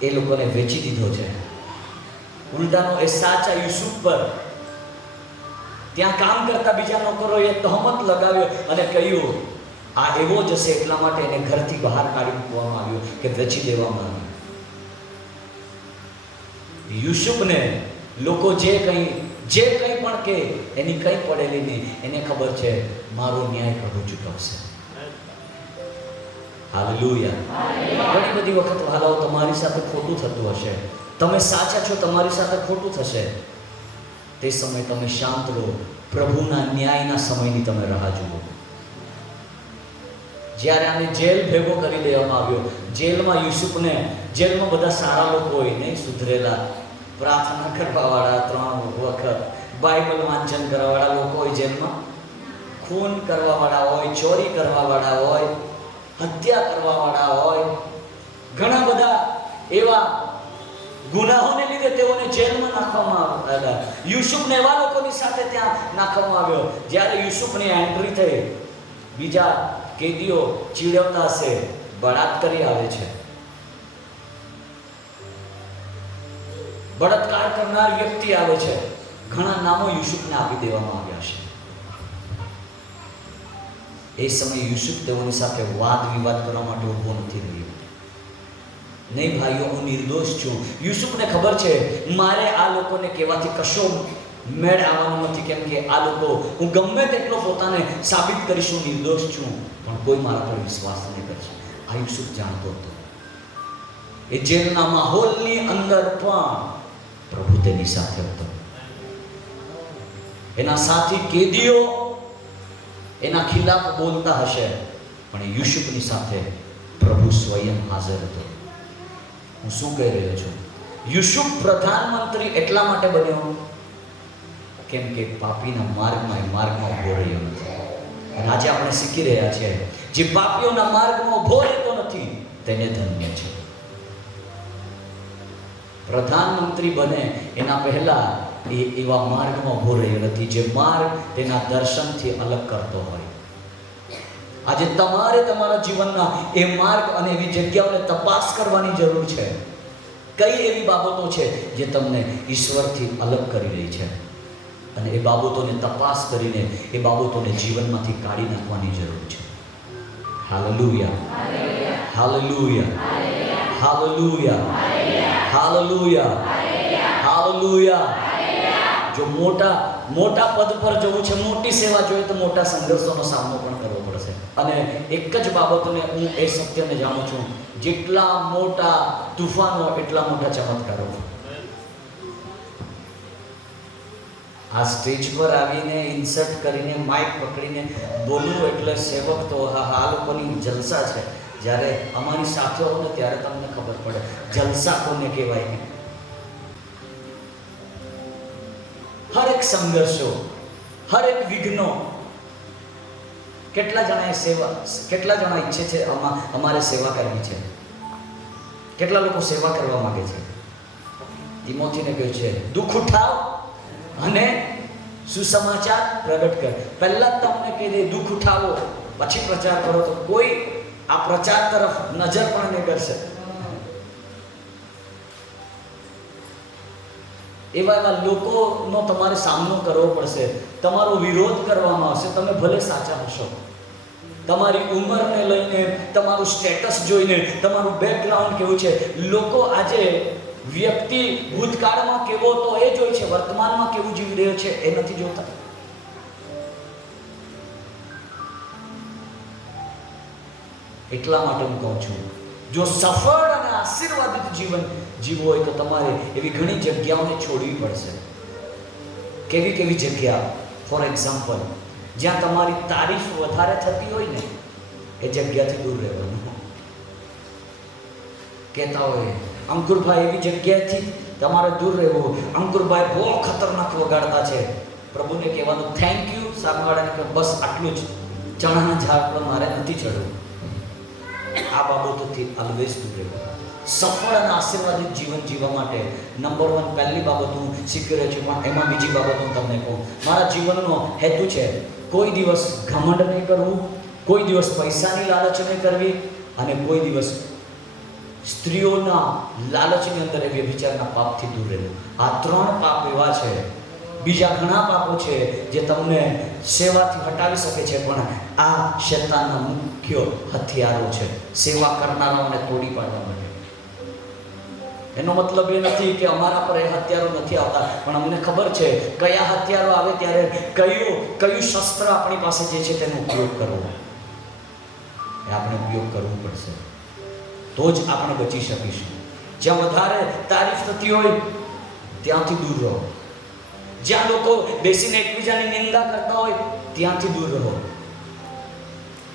એ લોકોને વેચી દીધો છે. ઉલટાનો એ સાચા યુસુફ પર ત્યાં કામ કરતા બીજા નોકરોએ તહમત લગાવ્યો અને કહ્યું આ એવો જ હશે, એટલા માટે એને ઘરથી બહાર કાઢી મૂકવામાં આવ્યો કે વેચી દેવામાં આવ્યો. યુસુફને લોકો જે કંઈ પણ કે એની કંઈ પડેલી નહીં. એને ખબર છે મારો ન્યાય પ્રભુ ચૂકવશે. હાલેલુયા. ઘણી બધી વખત હાલાઓ તમારી સાથે ખોટું થતું હશે, તમે સાચા છો, તમારી સાથે ખોટું થશે. તે સમય તમે શાંત રહો, પ્રભુના ન્યાયના સમયની તમે રાહ જુઓ. જ્યારે આને જેલ ભેગો કરી દેવામાં આવ્યો, જેલમાં યુસુફને, જેલમાં બધા સારા લોકો હોય નહીં, સુધરેલા, પ્રાર્થના કરવાવાળા, 3 વખત બાઇબલ વાંચન કરવાવાળા લોકો હોય જેલમાં, ખૂન કરવાવાળા હોય, ચોરી કરવાવાળા હોય, હત્યા કરવાવાળા હોય, ઘણા બધા એવા ગુનાહોને લીધે તેઓને જેલમાં નાખવામાં આવ્યા. યુસુફને એવા લોકોની સાથે ત્યાં નાખવામાં આવ્યો. જ્યારે યુસુફની એન્ટ્રી થઈ, બીજા કેદીઓ ચીડવતા હશે, બળાત્કારી આવે છે, બળાત્કાર કરનાર વ્યક્તિ આવે છે. ઘણા નામો યુસુફને આપી દેવામાં આવ્યા છે. એ સમયે યુસુફ તેઓની સાથે વાદ વિવાદ કરવા માટે ઊભો નથી રહ્યો. નહીં ભાઈઓ, હું નિર્દોષ છું. યુસુફને ખબર છે મારે આ લોકોને કહેવાથી કશો મેળ આવવાનો નથી, કેમ કે આ લોકો, હું ગમે તેટલો પોતાને સાબિત કરીશ હું નિર્દોષ છું, પણ કોઈ મારા પર વિશ્વાસ નહીં કરશે. આ યુસુફ જાણતો હતો. એ જેલના માહોલની અંદર પણ પ્રભુ તેની સાથે હતો. એના સાથી કેદીઓ એના ખિલાફ બોલતા હશે, પણ યુસુફની સાથે પ્રભુ સ્વયં હાજર હતો. હું શું કહી રહ્યો છું? યુસુફ પ્રધાનમંત્રી એટલા માટે બન્યો કેમ કે પાપીના માર્ગમાં ઉભો રહ્યો નથી. અને આજે આપણે શીખી રહ્યા છીએ, જે પાપીઓના માર્ગમાં ઉભો રહેતો નથી તેને ધન્ય છે. પ્રધાનમંત્રી બને એના પહેલા એ એવા માર્ગમાં ઉભો રહ્યો નથી જે માર્ગ તેના દર્શનથી અલગ કરતો હોય. આજે તમારે તમારા જીવનના એ માર્ગ અને એવી જગ્યાઓને તપાસ કરવાની જરૂર છે. કઈ એવી બાબતો છે જે તમને ઈશ્વરથી અલગ કરી રહી છે, અને એ બાબતોને તપાસ કરીને એ બાબતોને જીવનમાંથી કાઢી નાખવાની જરૂર છે. Hallelujah, hallelujah, hallelujah, hallelujah, hallelujah. જો મોટા પદ પર જવું છે, મોટી સેવા જોઈએ તો મોટા સંઘર્ષોનો સામનો પણ કરવો પડશે. અને એક જ બાબતને હું એ સત્યને જાણું છું, જેટલા મોટા તુફાનો એટલા મોટા ચમત્કારો. આ સ્ટેજ પર આવીને ઇન્સર્ટ કરીને માઇક પકડીને બોલવું એટલે સેવક તો આ લોકોની જલસા છે. જ્યારે અમારી સાથે હો ને ત્યારે તમને ખબર પડે જલસા કોને કહેવાય. હર એક સંઘર્ષો, હર એક વિઘ્નો. કેટલા જણા ઈચ્છે છે અમારે સેવા કરવી છે? કેટલા લોકો સેવા કરવા માંગે છે? તિમોથીને કહ્યું છે દુઃખ ઉઠાવ અને સુસમાચાર પ્રગટ કર. પહેલા તમને કહી દે દુઃખ ઉઠાવો, પછી પ્રચાર કરો, તો કોઈ આ પ્રચાર તરફ નજર પણ નહીં કરશે. એવા લોકોનો તમારે સામનો કરવો પડશે. તમારો વિરોધ કરવામાં આવશે. તમે ભલે સાચા હશો, તમારી ઉંમરને લઈને, તમારું સ્ટેટસ જોઈને, તમારું બેકગ્રાઉન્ડ કેવું છે. લોકો આજે વ્યક્તિ ભૂતકાળમાં કેવો હતો એ જોઈ છે, વર્તમાનમાં કેવું જીવી રહ્યો છે એ નથી જોતા. એટલા માટે હું કહું છું, જો સફળ અને આશીર્વાદિત જીવન જીવવું હોય તો તમારે એવી ઘણી જગ્યાઓને છોડવી પડશે. કેવી જગ્યા? ફોર એક્ઝામ્પલ, જ્યાં તમારી તારીફ વધારે થતી હોય ને એ જગ્યાથી દૂર રહેવાનું. કહેતા હોય અંકુરભાઈ એવી જગ્યાથી તમારે દૂર રહેવું, અંકુરભાઈ બહુ ખતરનાક વગાડતા છે. પ્રભુને કહેવાનું થેન્ક યુ, સામેવાળાને કે બસ આટલું જ, ચણાના ઝાડ પર મારે નથી ચડવું. આ બાબતોથી ઓલવેઝ દૂર રહેવું. સફળ અને આશીર્વાદિત જીવન જીવવા માટે નંબર 1 પહેલી બાબત હું શીખી રહ્યો છું, પણ એમાં બીજી બાબત હું તમને કહું. મારા જીવનનો હેતુ છે કોઈ દિવસ ઘમંડ નહીં કરવું, કોઈ દિવસ પૈસાની લાલચ નહીં કરવી, અને કોઈ દિવસ સ્ત્રીઓના લાલચની અંદર એ વ્યભિચારના પાપથી દૂર રહેવું. આ 3 પાપ એવા છે. બીજા ઘણા પાપો છે જે તમને સેવાથી હટાવી શકે છે, પણ આ શૈતાનના મુખ્ય હથિયારો છે સેવા કરનારાઓને તોડી પાડવા માટે. એનો મતલબ એ નથી કે અમારા પર એ હથિયારો નથી આવતા, પણ અમને ખબર છે કયા હથિયારો આવે ત્યારે કયું શસ્ત્ર આપણી પાસે જે છે તેનો ઉપયોગ કરવો. એ આપણે ઉપયોગ કરવું પડશે, તો જ આપણે બચી શકીશું. જ્યાં વધારે તારીફ થતી હોય ત્યાંથી દૂર રહો. જ્યાં લોકો બેસીને એકબીજાની નિંદા કરતા હોય ત્યાંથી દૂર રહો.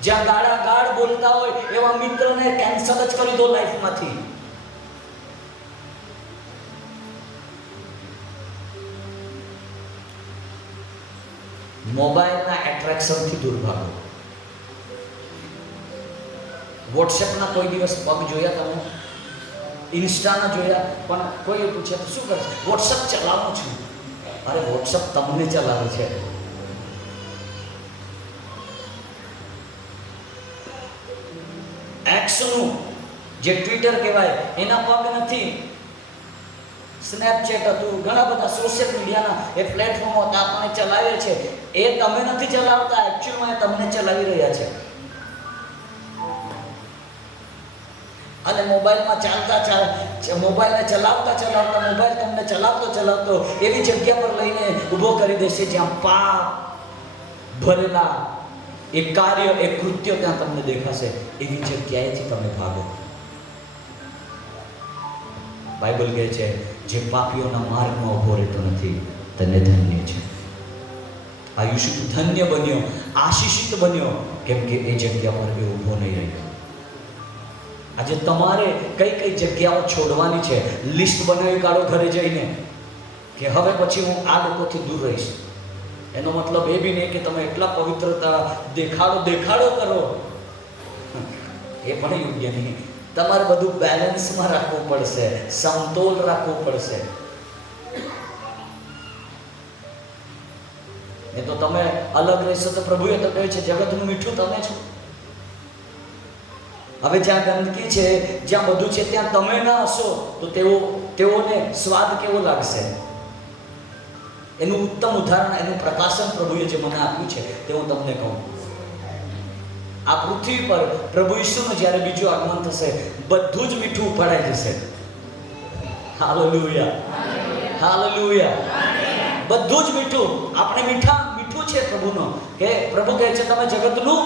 જ્યાં ગાળ બોલતા હોય એવા મિત્રને કેન્સલ જ કરી દો લાઈફમાંથી. મોબાઈલના એટ્રેક્શનથી દૂર ભાગો. વોટ્સએપના કોઈ દિવસ પગ જોયા તમે? ઇન્સ્ટાના જોયા? પણ કોઈ પૂછે તો શું કરશે? વોટ્સએપ ચલાવું છું. અરે વોટ્સએપ તમને ચલાવે છે. એક્સનું જે ટ્વિટર કહેવાય એના પગ નથી. સ્નેપચેટ હતું, ઘણા બધા સોશિયલ મીડિયાના એ પ્લેટફોર્મો હતા, આપણે ચલાવીએ છે. એ તમે નથી ચલાવતા, એકચ્યુઅલમાં તમને ચલાવી રહ્યા છે. અને મોબાઈલને ચલાવતા મોબાઈલ તમને ચલાવતો એવી જગ્યા પર લઈને ઊભો કરી દેશે જ્યાં પાપ ભરેલા એ કાર્ય, એ કૃત્ય ત્યાં તમને દેખાશે. એવી જગ્યાએથી તમે ભાગો. બાઇબલ કહે છે જે પાપીઓના માર્ગમાં ઊભો રહેતો નથી તેને ધન્ય છે. આયુષ્ય ધન્ય બન્યો, આશીષિત બન્યો, કેમ કે એ જગ્યા પર એ ઊભો નહીં રહ્યો. આજે તમારે કઈ કઈ જગ્યાઓ છોડવાની છે, લિસ્ટ બનાવી કાઢો ઘરે જઈને કે હવે પછી હું આ લોકોથી દૂર રહીશ. એનો મતલબ એ બી નહીં કે તમે એટલા પવિત્રતા દેખાડો કરો, એ પણ યોગ્ય નહીં. તમારે બધું બેલેન્સમાં રાખવું પડશે, સમતોલ રાખવું પડશે. એ તો તમે અલગ રહેશો તો પ્રભુએ તો કહે છે જગતનું મીઠું તમે છો. હવે જ્યાં ગંદકી છે, જ્યાં બધું છે, ત્યાં તમે ના હશો તો તેઓને સ્વાદ કેવો લાગશે? એનું ઉત્તમ ઉદાહરણ, એનું પ્રકાશન પ્રભુએ જે મને આપ્યું છે તે હું તમને કહું. આ પૃથ્વી પર પ્રભુ ઈસુનું જ્યારે બીજું આગમન થશે, બધું જ મીઠું ઉફાળાઈ જશે. Hallelujah, hallelujah. બધું જ મીઠું. આપણે મીઠું છે પ્રભુનો, કે પ્રભુ કહે છે તમે જગતનું,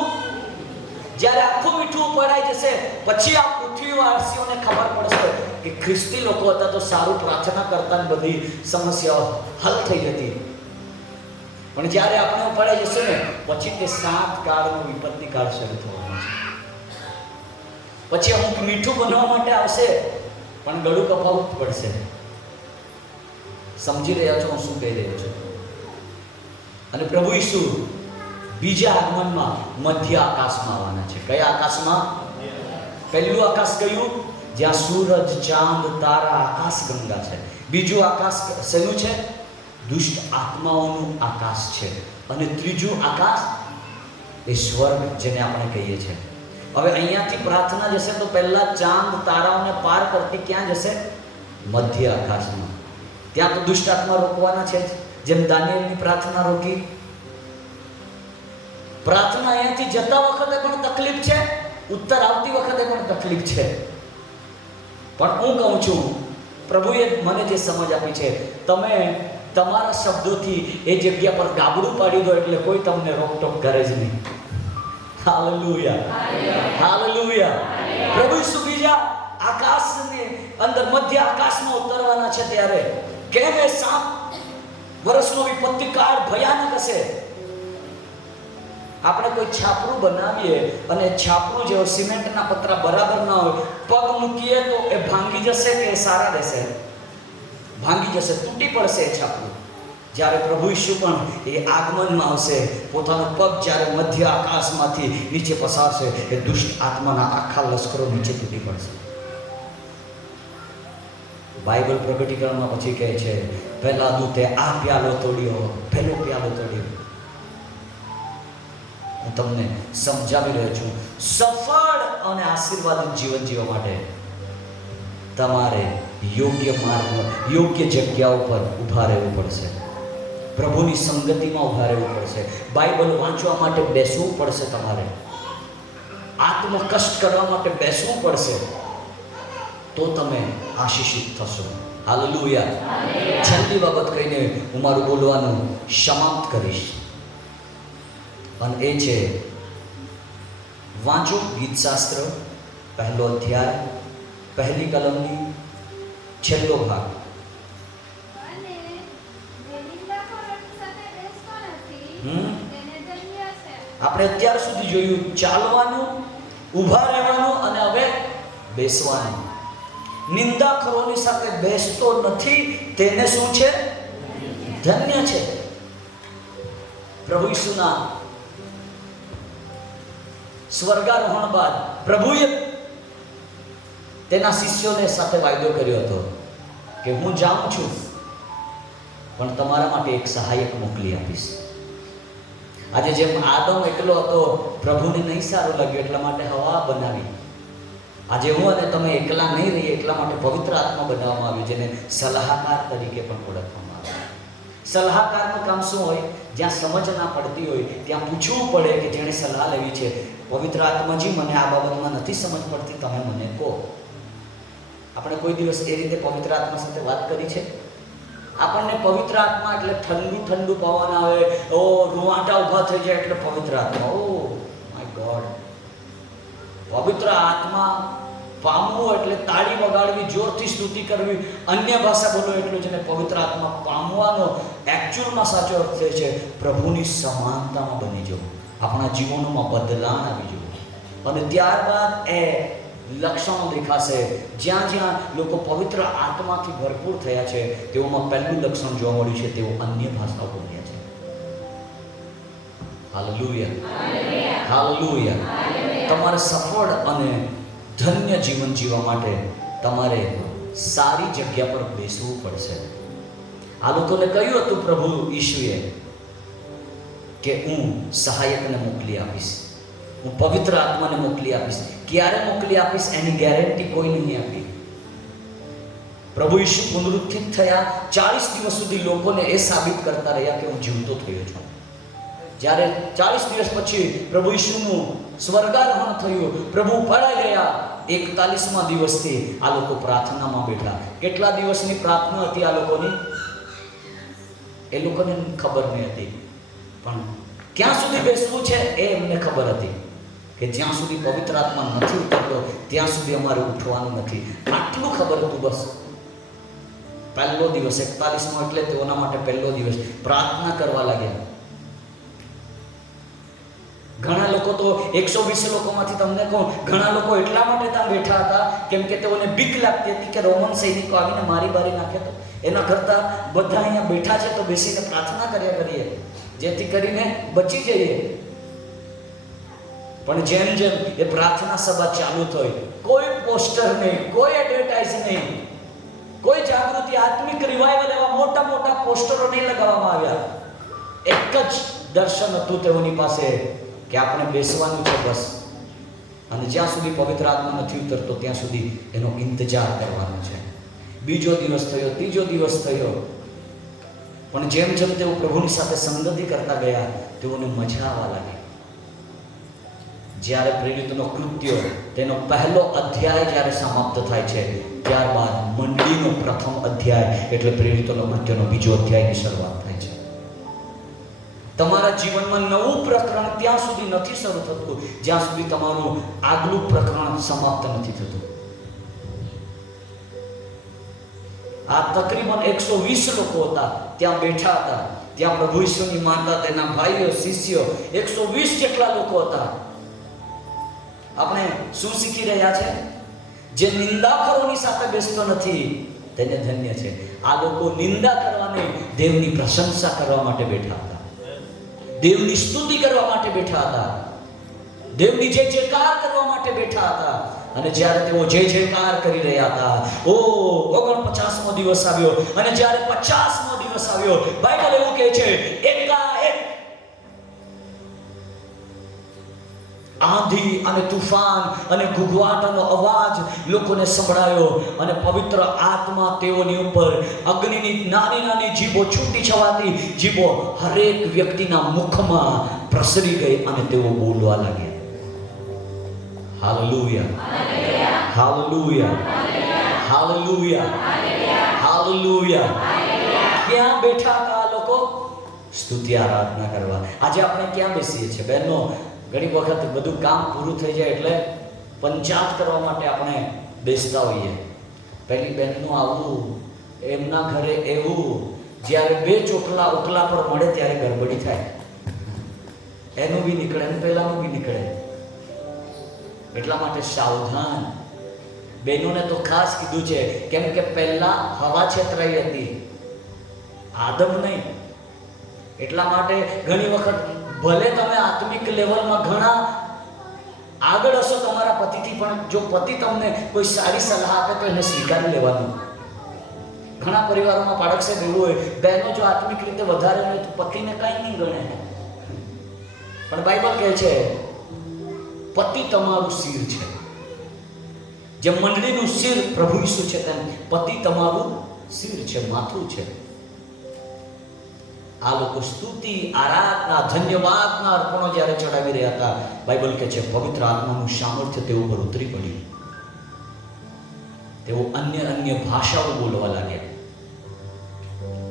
જ્યારે આખું મીઠું ઉફાળાઈ જશે પછી આ પૃથ્વીવાસીઓને ખબર પડશે કે ખ્રિસ્તી લોકો હતા તો સારું પ્રાર્થના કરતા ને બધી સમસ્યાઓ હલ થઈ જતી. પણ જ્યારે આપણે ઉફાળાઈ જશે ને પછી તે 7 કાળનો વિપત્તિ કાળ શરૂ થવાનો છે. પછી અમુક મીઠું બનવા માટે આવશે પણ ગળું કપાવવું પડશે. સમજી રહ્યા છો હું શું કહી રહ્યો છું? અને પ્રભુ ઈસુ બીજા આગમનમાં મધ્ય આકાશમાં આવવાના છે. કયા આકાશમાં? પહેલું આકાશ કયું? જ્યાં સૂરજ, ચાંદ, તારા, આકાશ ગંગા છે. બીજું આકાશ શેનું છે? દુષ્ટ આત્માઓનું આકાશ છે. અને ત્રીજું આકાશ એ સ્વર્ગ, જેને આપણે કહીએ છીએ. હવે અહીંયાથી પ્રાર્થના જશે તો પહેલા ચાંદ તારાઓને પાર કરતી ક્યાં જશે? મધ્ય આકાશમાં. ત્યાં તો દુષ્ટ આત્મા રોકવાના છે, જેમ દાનિયેલની પ્રાર્થના રોકી. પ્રાર્થના અહીંયાથી જતા વખતે પણ તકલીફ છે, ઉત્તર આવતી વખતે પણ તકલીફ છે. પણ હું કહું છું, પ્રભુએ મને જે સમજ આપી છે, તમે તમારા શબ્દોથી એ જગ્યા પર ગાબડું પાડી દો એટલે કોઈ તમને રોકટોક કરે જ નહીં. Hallelujah, hallelujah. પ્રભુ ઈસુ બીજા આકાશની અંદર મધ્ય આકાશમાં ઉતરવાના છે ત્યારે કેમ એ 7 વર્ષનો વિપત્તિ કાળ ભયાનક હશે. આપણે કોઈ છાપરું બનાવીએ અને છાપરું જેવો સિમેન્ટના પતરા બરાબર ના હોય, પગ મૂકીએ તો એ ભાંગી જશે કે એ સારા રહેશે? ભાંગી જશે, તૂટી પડશે એ છાપરું. જ્યારે પ્રભુ ઈસુ પણ એ આગમનમાં આવશે, પોતાનો પગ જ્યારે મધ્ય આકાશમાંથી નીચે પસારશે, એ દુષ્ટ આત્માના આખા લશ્કરો નીચે તૂટી પડશે. બાઇબલ પ્રગટીકરણમાં પછી કહે છે પહેલા દૂતે આ પ્યાલો તોડ્યો, પહેલો પ્યાલો તોડ્યો. હું તમને સમજાવી રહ્યો છું, સફળ અને આશીર્વાદિત જીવન જીવવા માટે તમારે યોગ્ય માર્ગ, યોગ્ય જગ્યાઓ પર ઊભા રહેવું પડશે. પ્રભુની સંગતિમાં ઊભા રહેવું પડશે. બાઇબલ વાંચવા માટે બેસવું પડશે. તમારે આત્મકષ્ટ કરવા માટે બેસવું પડશે. તો તમે આશીષિત થશો. હાલેલુયા. છેલ્લી બાબત કહીને હું મારું બોલવાનું સમાપ્ત કરીશ, અને એ છે વાંચો ગીતશાસ્ત્ર 1લો અધ્યાય 1લી કલમની છેલ્લો ભાગ. આપણે અત્યાર સુધી જોયું ચાલવાનું, ઊભા રહેવાનું અને હવે બેસવાનું. નિંદાખોરોની સાથે બેસતો નથી તેને શું છે? ધન્ય છે. પ્રભુ ઈસુના સ્વર્ગારોહણ બાદ પ્રભુએ તેના શિષ્યોને સાથે વાયદો કર્યો હતો કે હું જાઉં છું પણ તમારા માટે એક સહાયક મોકલી આપીશ. આજે જેમ આદમ એકલો હતો, પ્રભુને નહીં સારું લાગ્યું એટલા માટે હવા બનાવી. આજે હું અને તમે એકલા નહીં રહીએ એટલા માટે પવિત્ર આત્મા બનાવવામાં આવ્યું, જેને સલાહકાર તરીકે પણ ઓળખવામાં આવે. સલાહકારનું કામ શું હોય? જ્યાં સમજ ના પડતી હોય ત્યાં પૂછવું પડે કે જેણે સલાહ લેવી છે, પવિત્ર આત્માજી મને આ બાબતમાં નથી સમજ પડતી, તમે મને કહો. આપણે કોઈ દિવસ એ રીતે પવિત્ર આત્મા સાથે વાત કરી છે? આપણને પવિત્ર આત્મા એટલે ઠંડુ ઠંડુ પવન આવે, ઓ રૂવાટા ઊભા થઈ જાય એટલે પવિત્ર આત્મા. ઓ માય ગોડ, પવિત્ર આત્મા પામવું એટલે તાળી વગાડવી, જોરથી સ્તુતિ કરવી, અન્ય ભાષા બોલો એટલું જ. ને પવિત્ર આત્મા પામવાનો એકચ્યુઅલમાં સાચો અર્થ એ છે પ્રભુની સમાનતામાં બની જવું, આપણા જીવનોમાં બદલાણ આવી જવું. અને ત્યારબાદ એ લક્ષણો દેખાશે. જ્યાં જ્યાં લોકો પવિત્ર આત્માથી ભરપૂર થયા છે તેઓમાં પહેલું લક્ષણ જોવા મળ્યું છે, તેઓ અન્ય ભાષાઓ બોલ્યા છે. Hallelujah, hallelujah. તમારે સફળ અને ધન્ય જીવન જીવવા માટે તમારે સારી જગ્યા પર બેસવું પડશે. આ લોકોને કહ્યું હતું પ્રભુ ઈશુએ કે હું સહાયકને મોકલી આપીશ, હું પવિત્ર આત્માને મોકલી આપીશ. ક્યારે મોકલી આપીશ એની ગેરંટી કોઈ નહીં આપી. પ્રભુ ઈશુ પુનરુત્થિત થયા, 40 દિવસ સુધી લોકોને એ સાબિત કરતા રહ્યા કે હું જીવતો થયો છું. જ્યારે 40 દિવસ પછી પ્રભુ ઈશુનું સ્વર્ગારોહણ થયું, પ્રભુ પડાઈ ગયા, 41મા દિવસથી આ લોકો પ્રાર્થનામાં બેઠા. કેટલા દિવસની પ્રાર્થના હતી આ લોકોની? એ લોકોને ખબર નહીં હતી, પણ ક્યાં સુધી બેસવું છે એ એમને ખબર હતી કે જ્યાં સુધી પવિત્ર આત્મા નથી ઉતરતો ત્યાં સુધી અમારે ઉઠવાનું નથી. આટલું ખબર હતું બસ. પહેલો દિવસ 41મો એટલે તેઓના માટે પહેલો દિવસ. પ્રાર્થના કરવા લાગ્યા. ઘણા લોકો તો 120 લોકોમાંથી તમને કહું, ઘણા લોકો એટલા માટે ત્યાં બેઠા હતા કેમ કે તેઓને બીક લાગતી હતી કે રોમન સૈનિકો આવીને મારી બારી નાખે તો. એના કરતાં બધા અહીંયા બેઠા છે તો બેસીને પ્રાર્થના કર્યા કરીએ જેથી કરીને બચી જઈએ. પણ જેમ જેમ એ પ્રાર્થના સભા ચાલુ થઈ, કોઈ પોસ્ટર નહીં, કોઈ એડવર્ટાઇઝ નહીં, કોઈ જાગૃતિ, આત્મિક રિવાઇવલ એવા મોટા મોટા પોસ્ટરો નહીં લગાવવામાં આવ્યા. એક જ દર્શન હતું તેઓની પાસે કે આપણે બેસવાનું છે બસ, અને જ્યાં સુધી પવિત્ર આત્મા નથી ઉતરતો ત્યાં સુધી એનો ઇંતજાર કરવાનો છે. બીજો દિવસ થયો, ત્રીજો દિવસ થયો, પણ જેમ જેમ તેઓ પ્રભુની સાથે સંગતિ કરતા ગયા તેઓને મજા આવવા લાગી. જ્યારે પ્રેરિતોનો કૃત્યો તેનો પહેલો અધ્યાય જ્યારે સમાપ્ત થાય છે, ત્યારબાદ મંડળીનો પ્રથમ અધ્યાય એટલે પ્રેરિતોનો કૃત્યનો બીજો અધ્યાયની શરૂઆત થાય છે. તમારા જીવનમાં નવું પ્રકરણ ત્યાં સુધી નથી શરૂ થતું જ્યાં સુધી તમારું આગલું પ્રકરણ સમાપ્ત નથી થતું. આ તકરીબન 120 લોકો હતા, ત્યાં બેઠા હતા, ત્યાં પ્રભુ ઈસુની માતા, તેના ભાઈઓ, શિષ્યો, 120 જેટલા લોકો હતા. આપણે શું શીખી રહ્યા છે? જે નિંદાખોરોની સાથે બેસતો નથી તેને ધન્ય છે. આ લોકો નિંદા કરવા નહીં, દેવની પ્રશંસા કરવા માટે બેઠા હતા, દેવની સ્તુતિ કરવા માટે બેઠા હતા, દેવની જય જયકાર કરવા માટે બેઠા હતા. અને જ્યારે તેઓ જય જયકાર કરી રહ્યા હતા, 49મો દિવસ આવ્યો, અને જ્યારે 50મો દિવસ આવ્યો, બાઇબલ એવું કહે છે એકાએક આંધી અને તુફાન અને ઘૂઘવાટનો અવાજ લોકોને સંભળાયો, અને પવિત્ર આત્મા તેઓની ઉપર અગ્નિની નાની નાની જીભો, છૂટી છવાતી જીભો હરેક વ્યક્તિના મુખમાં પ્રસરી ગઈ અને તેઓ બોલવા લાગ્યા. Hallelujah, hallelujah, hallelujah, hallelujah. ક્યાં બેઠા હતા આ લોકો? સ્તુતિ આરાધના કરવા. આજે આપણે ક્યાં બેસીએ છીએ બહેનો? ઘણી વખત બધું કામ પૂરું થઈ જાય એટલે પંચાયત કરવા માટે આપણે બેસતા હોઈએ. પહેલી બહેનનું આવું, એમના ઘરે એવું, જ્યારે 2 ચોટલા ઓટલા પર મળે ત્યારે ગડબડી થાય. એનું બી નીકળે અને પહેલાનું બી નીકળે. એટલા માટે સાવધાન. બહેનોને તો ખાસ કીધું છે કેમ કે પહેલા હવા છેતરાઈ હતી, આદમ નહીં. એટલા માટે ઘણી વખત ભલે તમે આત્મિક લેવલમાં ઘણા આગળ હશો તમારા પતિથી, પણ જો પતિ તમને કોઈ સારી સલાહ આપે તો એને સ્વીકારી લેવાનું. ઘણા પરિવારોમાં પાડોશે એવું હોય, બહેનો જો આત્મિક રીતે વધારે હોય તો પતિને કંઈ નહીં ગણે. પણ બાઇબલ કહે છે પતિ તમારું શિર છે. જે મંડળીનું શિર પ્રભુ ઈસુ છે તેમ પતિ તમારું શિર છે, માથું છે. આ લોકો સ્તુતિ, આરાધના, ધન્યવાદના અર્પણો જ્યારે ચડાવી રહ્યા હતા, બાઇબલ કહે છે પવિત્ર આત્માનું સામર્થ્ય તેઓ પર ઉતરી પડ્યું. તેઓ અન્ય ભાષાઓ બોલવા લાગ્યા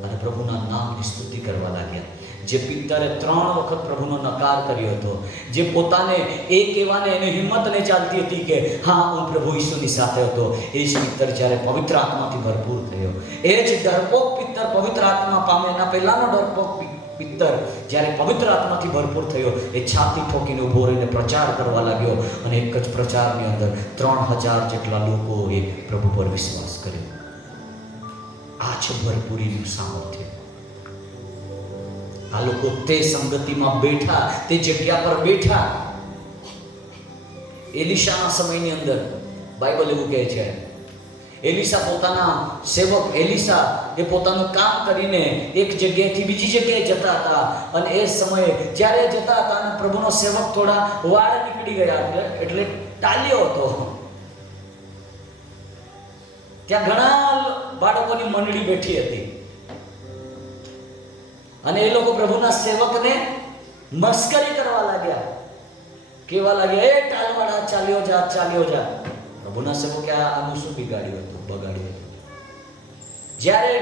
અને પ્રભુના નામની સ્તુતિ કરવા લાગ્યા. જે પિત્તરે 3 વખત પ્રભુનો નકાર કર્યો હતો, જે પોતાને એ કહેવાને એને હિંમત નહીં ચાલતી હતી કે હા હું પ્રભુ ઈસુની સાથે હતો, એ જ પિત્તર જ્યારે પવિત્ર આત્માથી ભરપૂર થયો, એ જ ડરપોક પિત્તર પવિત્ર આત્મા પામે, એના પહેલાનો ડરપોક પિત્તર જ્યારે પવિત્ર આત્માથી ભરપૂર થયો, એ છાતી ઠોકીને ઊભો રહીને પ્રચાર કરવા લાગ્યો અને એક જ પ્રચારની અંદર 3000 જેટલા લોકોએ પ્રભુ પર વિશ્વાસ કર્યો. આ છે ભરપૂરીનું સામર્થ્ય. આ લોકો તે સંગતિમાં બેઠા, તે જગ્યા પર બેઠા. એલીશાના સમયની અંદર બાઇબલ એવું કહે છે, એલીશા પોતાના સેવક એલીશા એ પોતાનું કામ કરીને એક જગ્યાએથી બીજી જગ્યાએ જતા હતા અને એ સમયે જ્યારે જતા હતા અને પ્રભુનો સેવક થોડા વાળ નીકળી ગયા એટલે ટાલ્યો હતો. ત્યાં ઘણા બાળકોની મંડળી બેઠી હતી અને એ લોકો પ્રભુના સેવકને મસ્કરી કરવા લાગ્યા, કેવા લાગ્યા, એ ટાલવાળા ચાલ્યો જા. પ્રભુના સેવકે આનું શું બગાડ્યું હતું. જ્યારે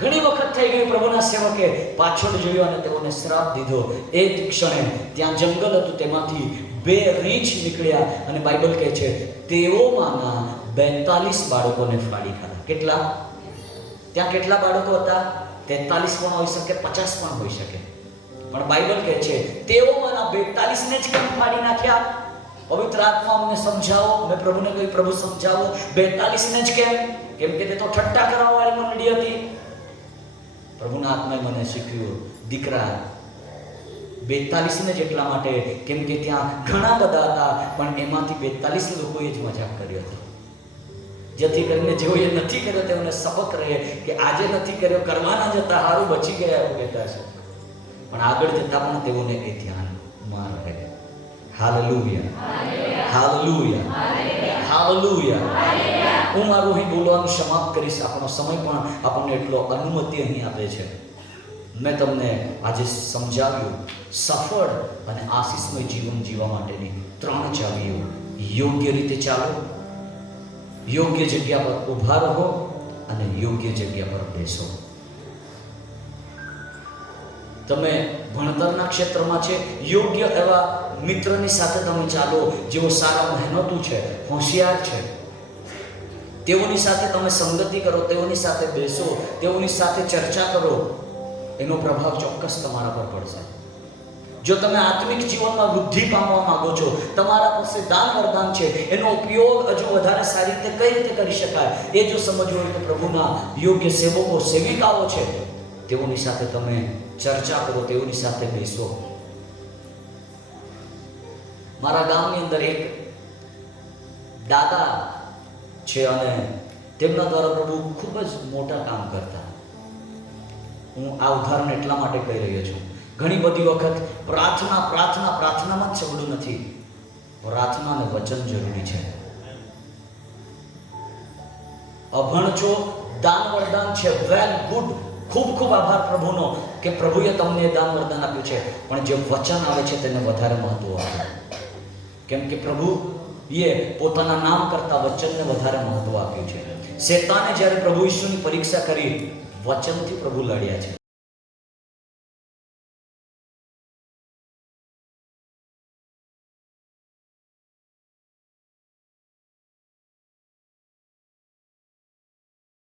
ઘણી વખત થઈ ગઈ, પ્રભુના સેવકે પાછળ જોયો અને તેઓને શ્રાપ દીધો. એ જ ક્ષણે ત્યાં જંગલ હતું, તેમાંથી 2 રીંછ નીકળ્યા અને બાઇબલ કહે છે તેઓમાંના 42 બાળકોને ફાડી ખાધા. કેટલા? ત્યાં કેટલા બાળકો હતા? 43 પણ હોઈ શકે, 50 પણ હોઈ શકે, પણ બાઇબલ કહે છે તેઓમાંના 42 ને જ કેમ ફાડી નાખ્યા? પવિત્ર આત્મા અમને સમજાવો. મેં પ્રભુને કહ્યું, પ્રભુ સમજાવો 42 ને જ કેમ? કેમ કે તે તો ઠટ્ઠા કરવા વાળી મંડળી હતી. પ્રભુના આત્માએ મને શીખ્યું, દીકરા 42 ને જેટલા માટે, કેમ કે ત્યાં ઘણા બધા હતા, પણ એમાંથી 42 લોકોએ જ મજાક કર્યો હતો, જેથી કરીને જેઓએ નથી કર્યો તેઓને સબક રહે કે આજે નથી કર્યો, કરવાના જતા હારું બચી ગયા એવું કહેતા છે, પણ આગળ જતા પણ તેઓને એ ધ્યાનમાં રહે. Hallelujah, hallelujah, hallelujah. હું મારું અહીં બોલવાનું સમાપ્ત કરીશ. આપણો સમય પણ આપણને એટલો અનુમતિ અહીં આપે છે. મેં તમને આજે સમજાવ્યું સફળ અને આશીષમય જીવન જીવવા માટેની 3 ચાવીઓ. યોગ્ય રીતે ચાલો, યોગ્ય જગ્યા પર ઊભા રહો અને યોગ્ય જગ્યા પર બેસો. તમે ભણતરના ક્ષેત્રમાં છે, યોગ્ય એવા મિત્રની સાથે તમે ચાલો, જેઓ સારા મહેનતુ છે, હોશિયાર છે. તેઓની સાથે તમે સંગતિ કરો, તેઓની સાથે બેસો, તેઓની સાથે ચર્ચા કરો. એનો પ્રભાવ ચોક્કસ તમારા પર પડશે. જો તમે આત્મિક જીવનમાં વૃદ્ધિ પામવા માંગો છો, તમારા પાસે દાન વરદાન છે, એનો ઉપયોગ હજુ વધારે સારી રીતે કઈ રીતે કરી શકાય એ જો સમજવું હોય તો પ્રભુના યોગ્ય સેવકો સેવિકાઓ છે, તેઓની સાથે તમે ચર્ચા કરો, તેઓની સાથે બેસો. મારા ગામની અંદર એક દાદા છે અને તેમના દ્વારા પ્રભુ ખૂબ જ મોટા કામ કરતા. હું આ ઉદાહરણ એટલા માટે કહી રહ્યો છું, ઘણી બધી વખત પ્રાર્થનામાં જ સગડું નથી, પ્રાર્થના અને વચન જરૂરી છે. અભણ છો, દાન વરદાન છે, વેલ ગુડ, ખૂબ આભાર પ્રભુનો કે પ્રભુએ તમને દાન વરદાન આપ્યું છે, પણ જે વચન આવે છે તેને વધારે મહત્વ આપો. કેમ કે પ્રભુએ પોતાના નામ કરતા વચનને વધારે મહત્વ આપ્યું છે. શેતાને જ્યારે પ્રભુ ઈસુની પરીક્ષા કરી, વચનથી પ્રભુ લડ્યા છે.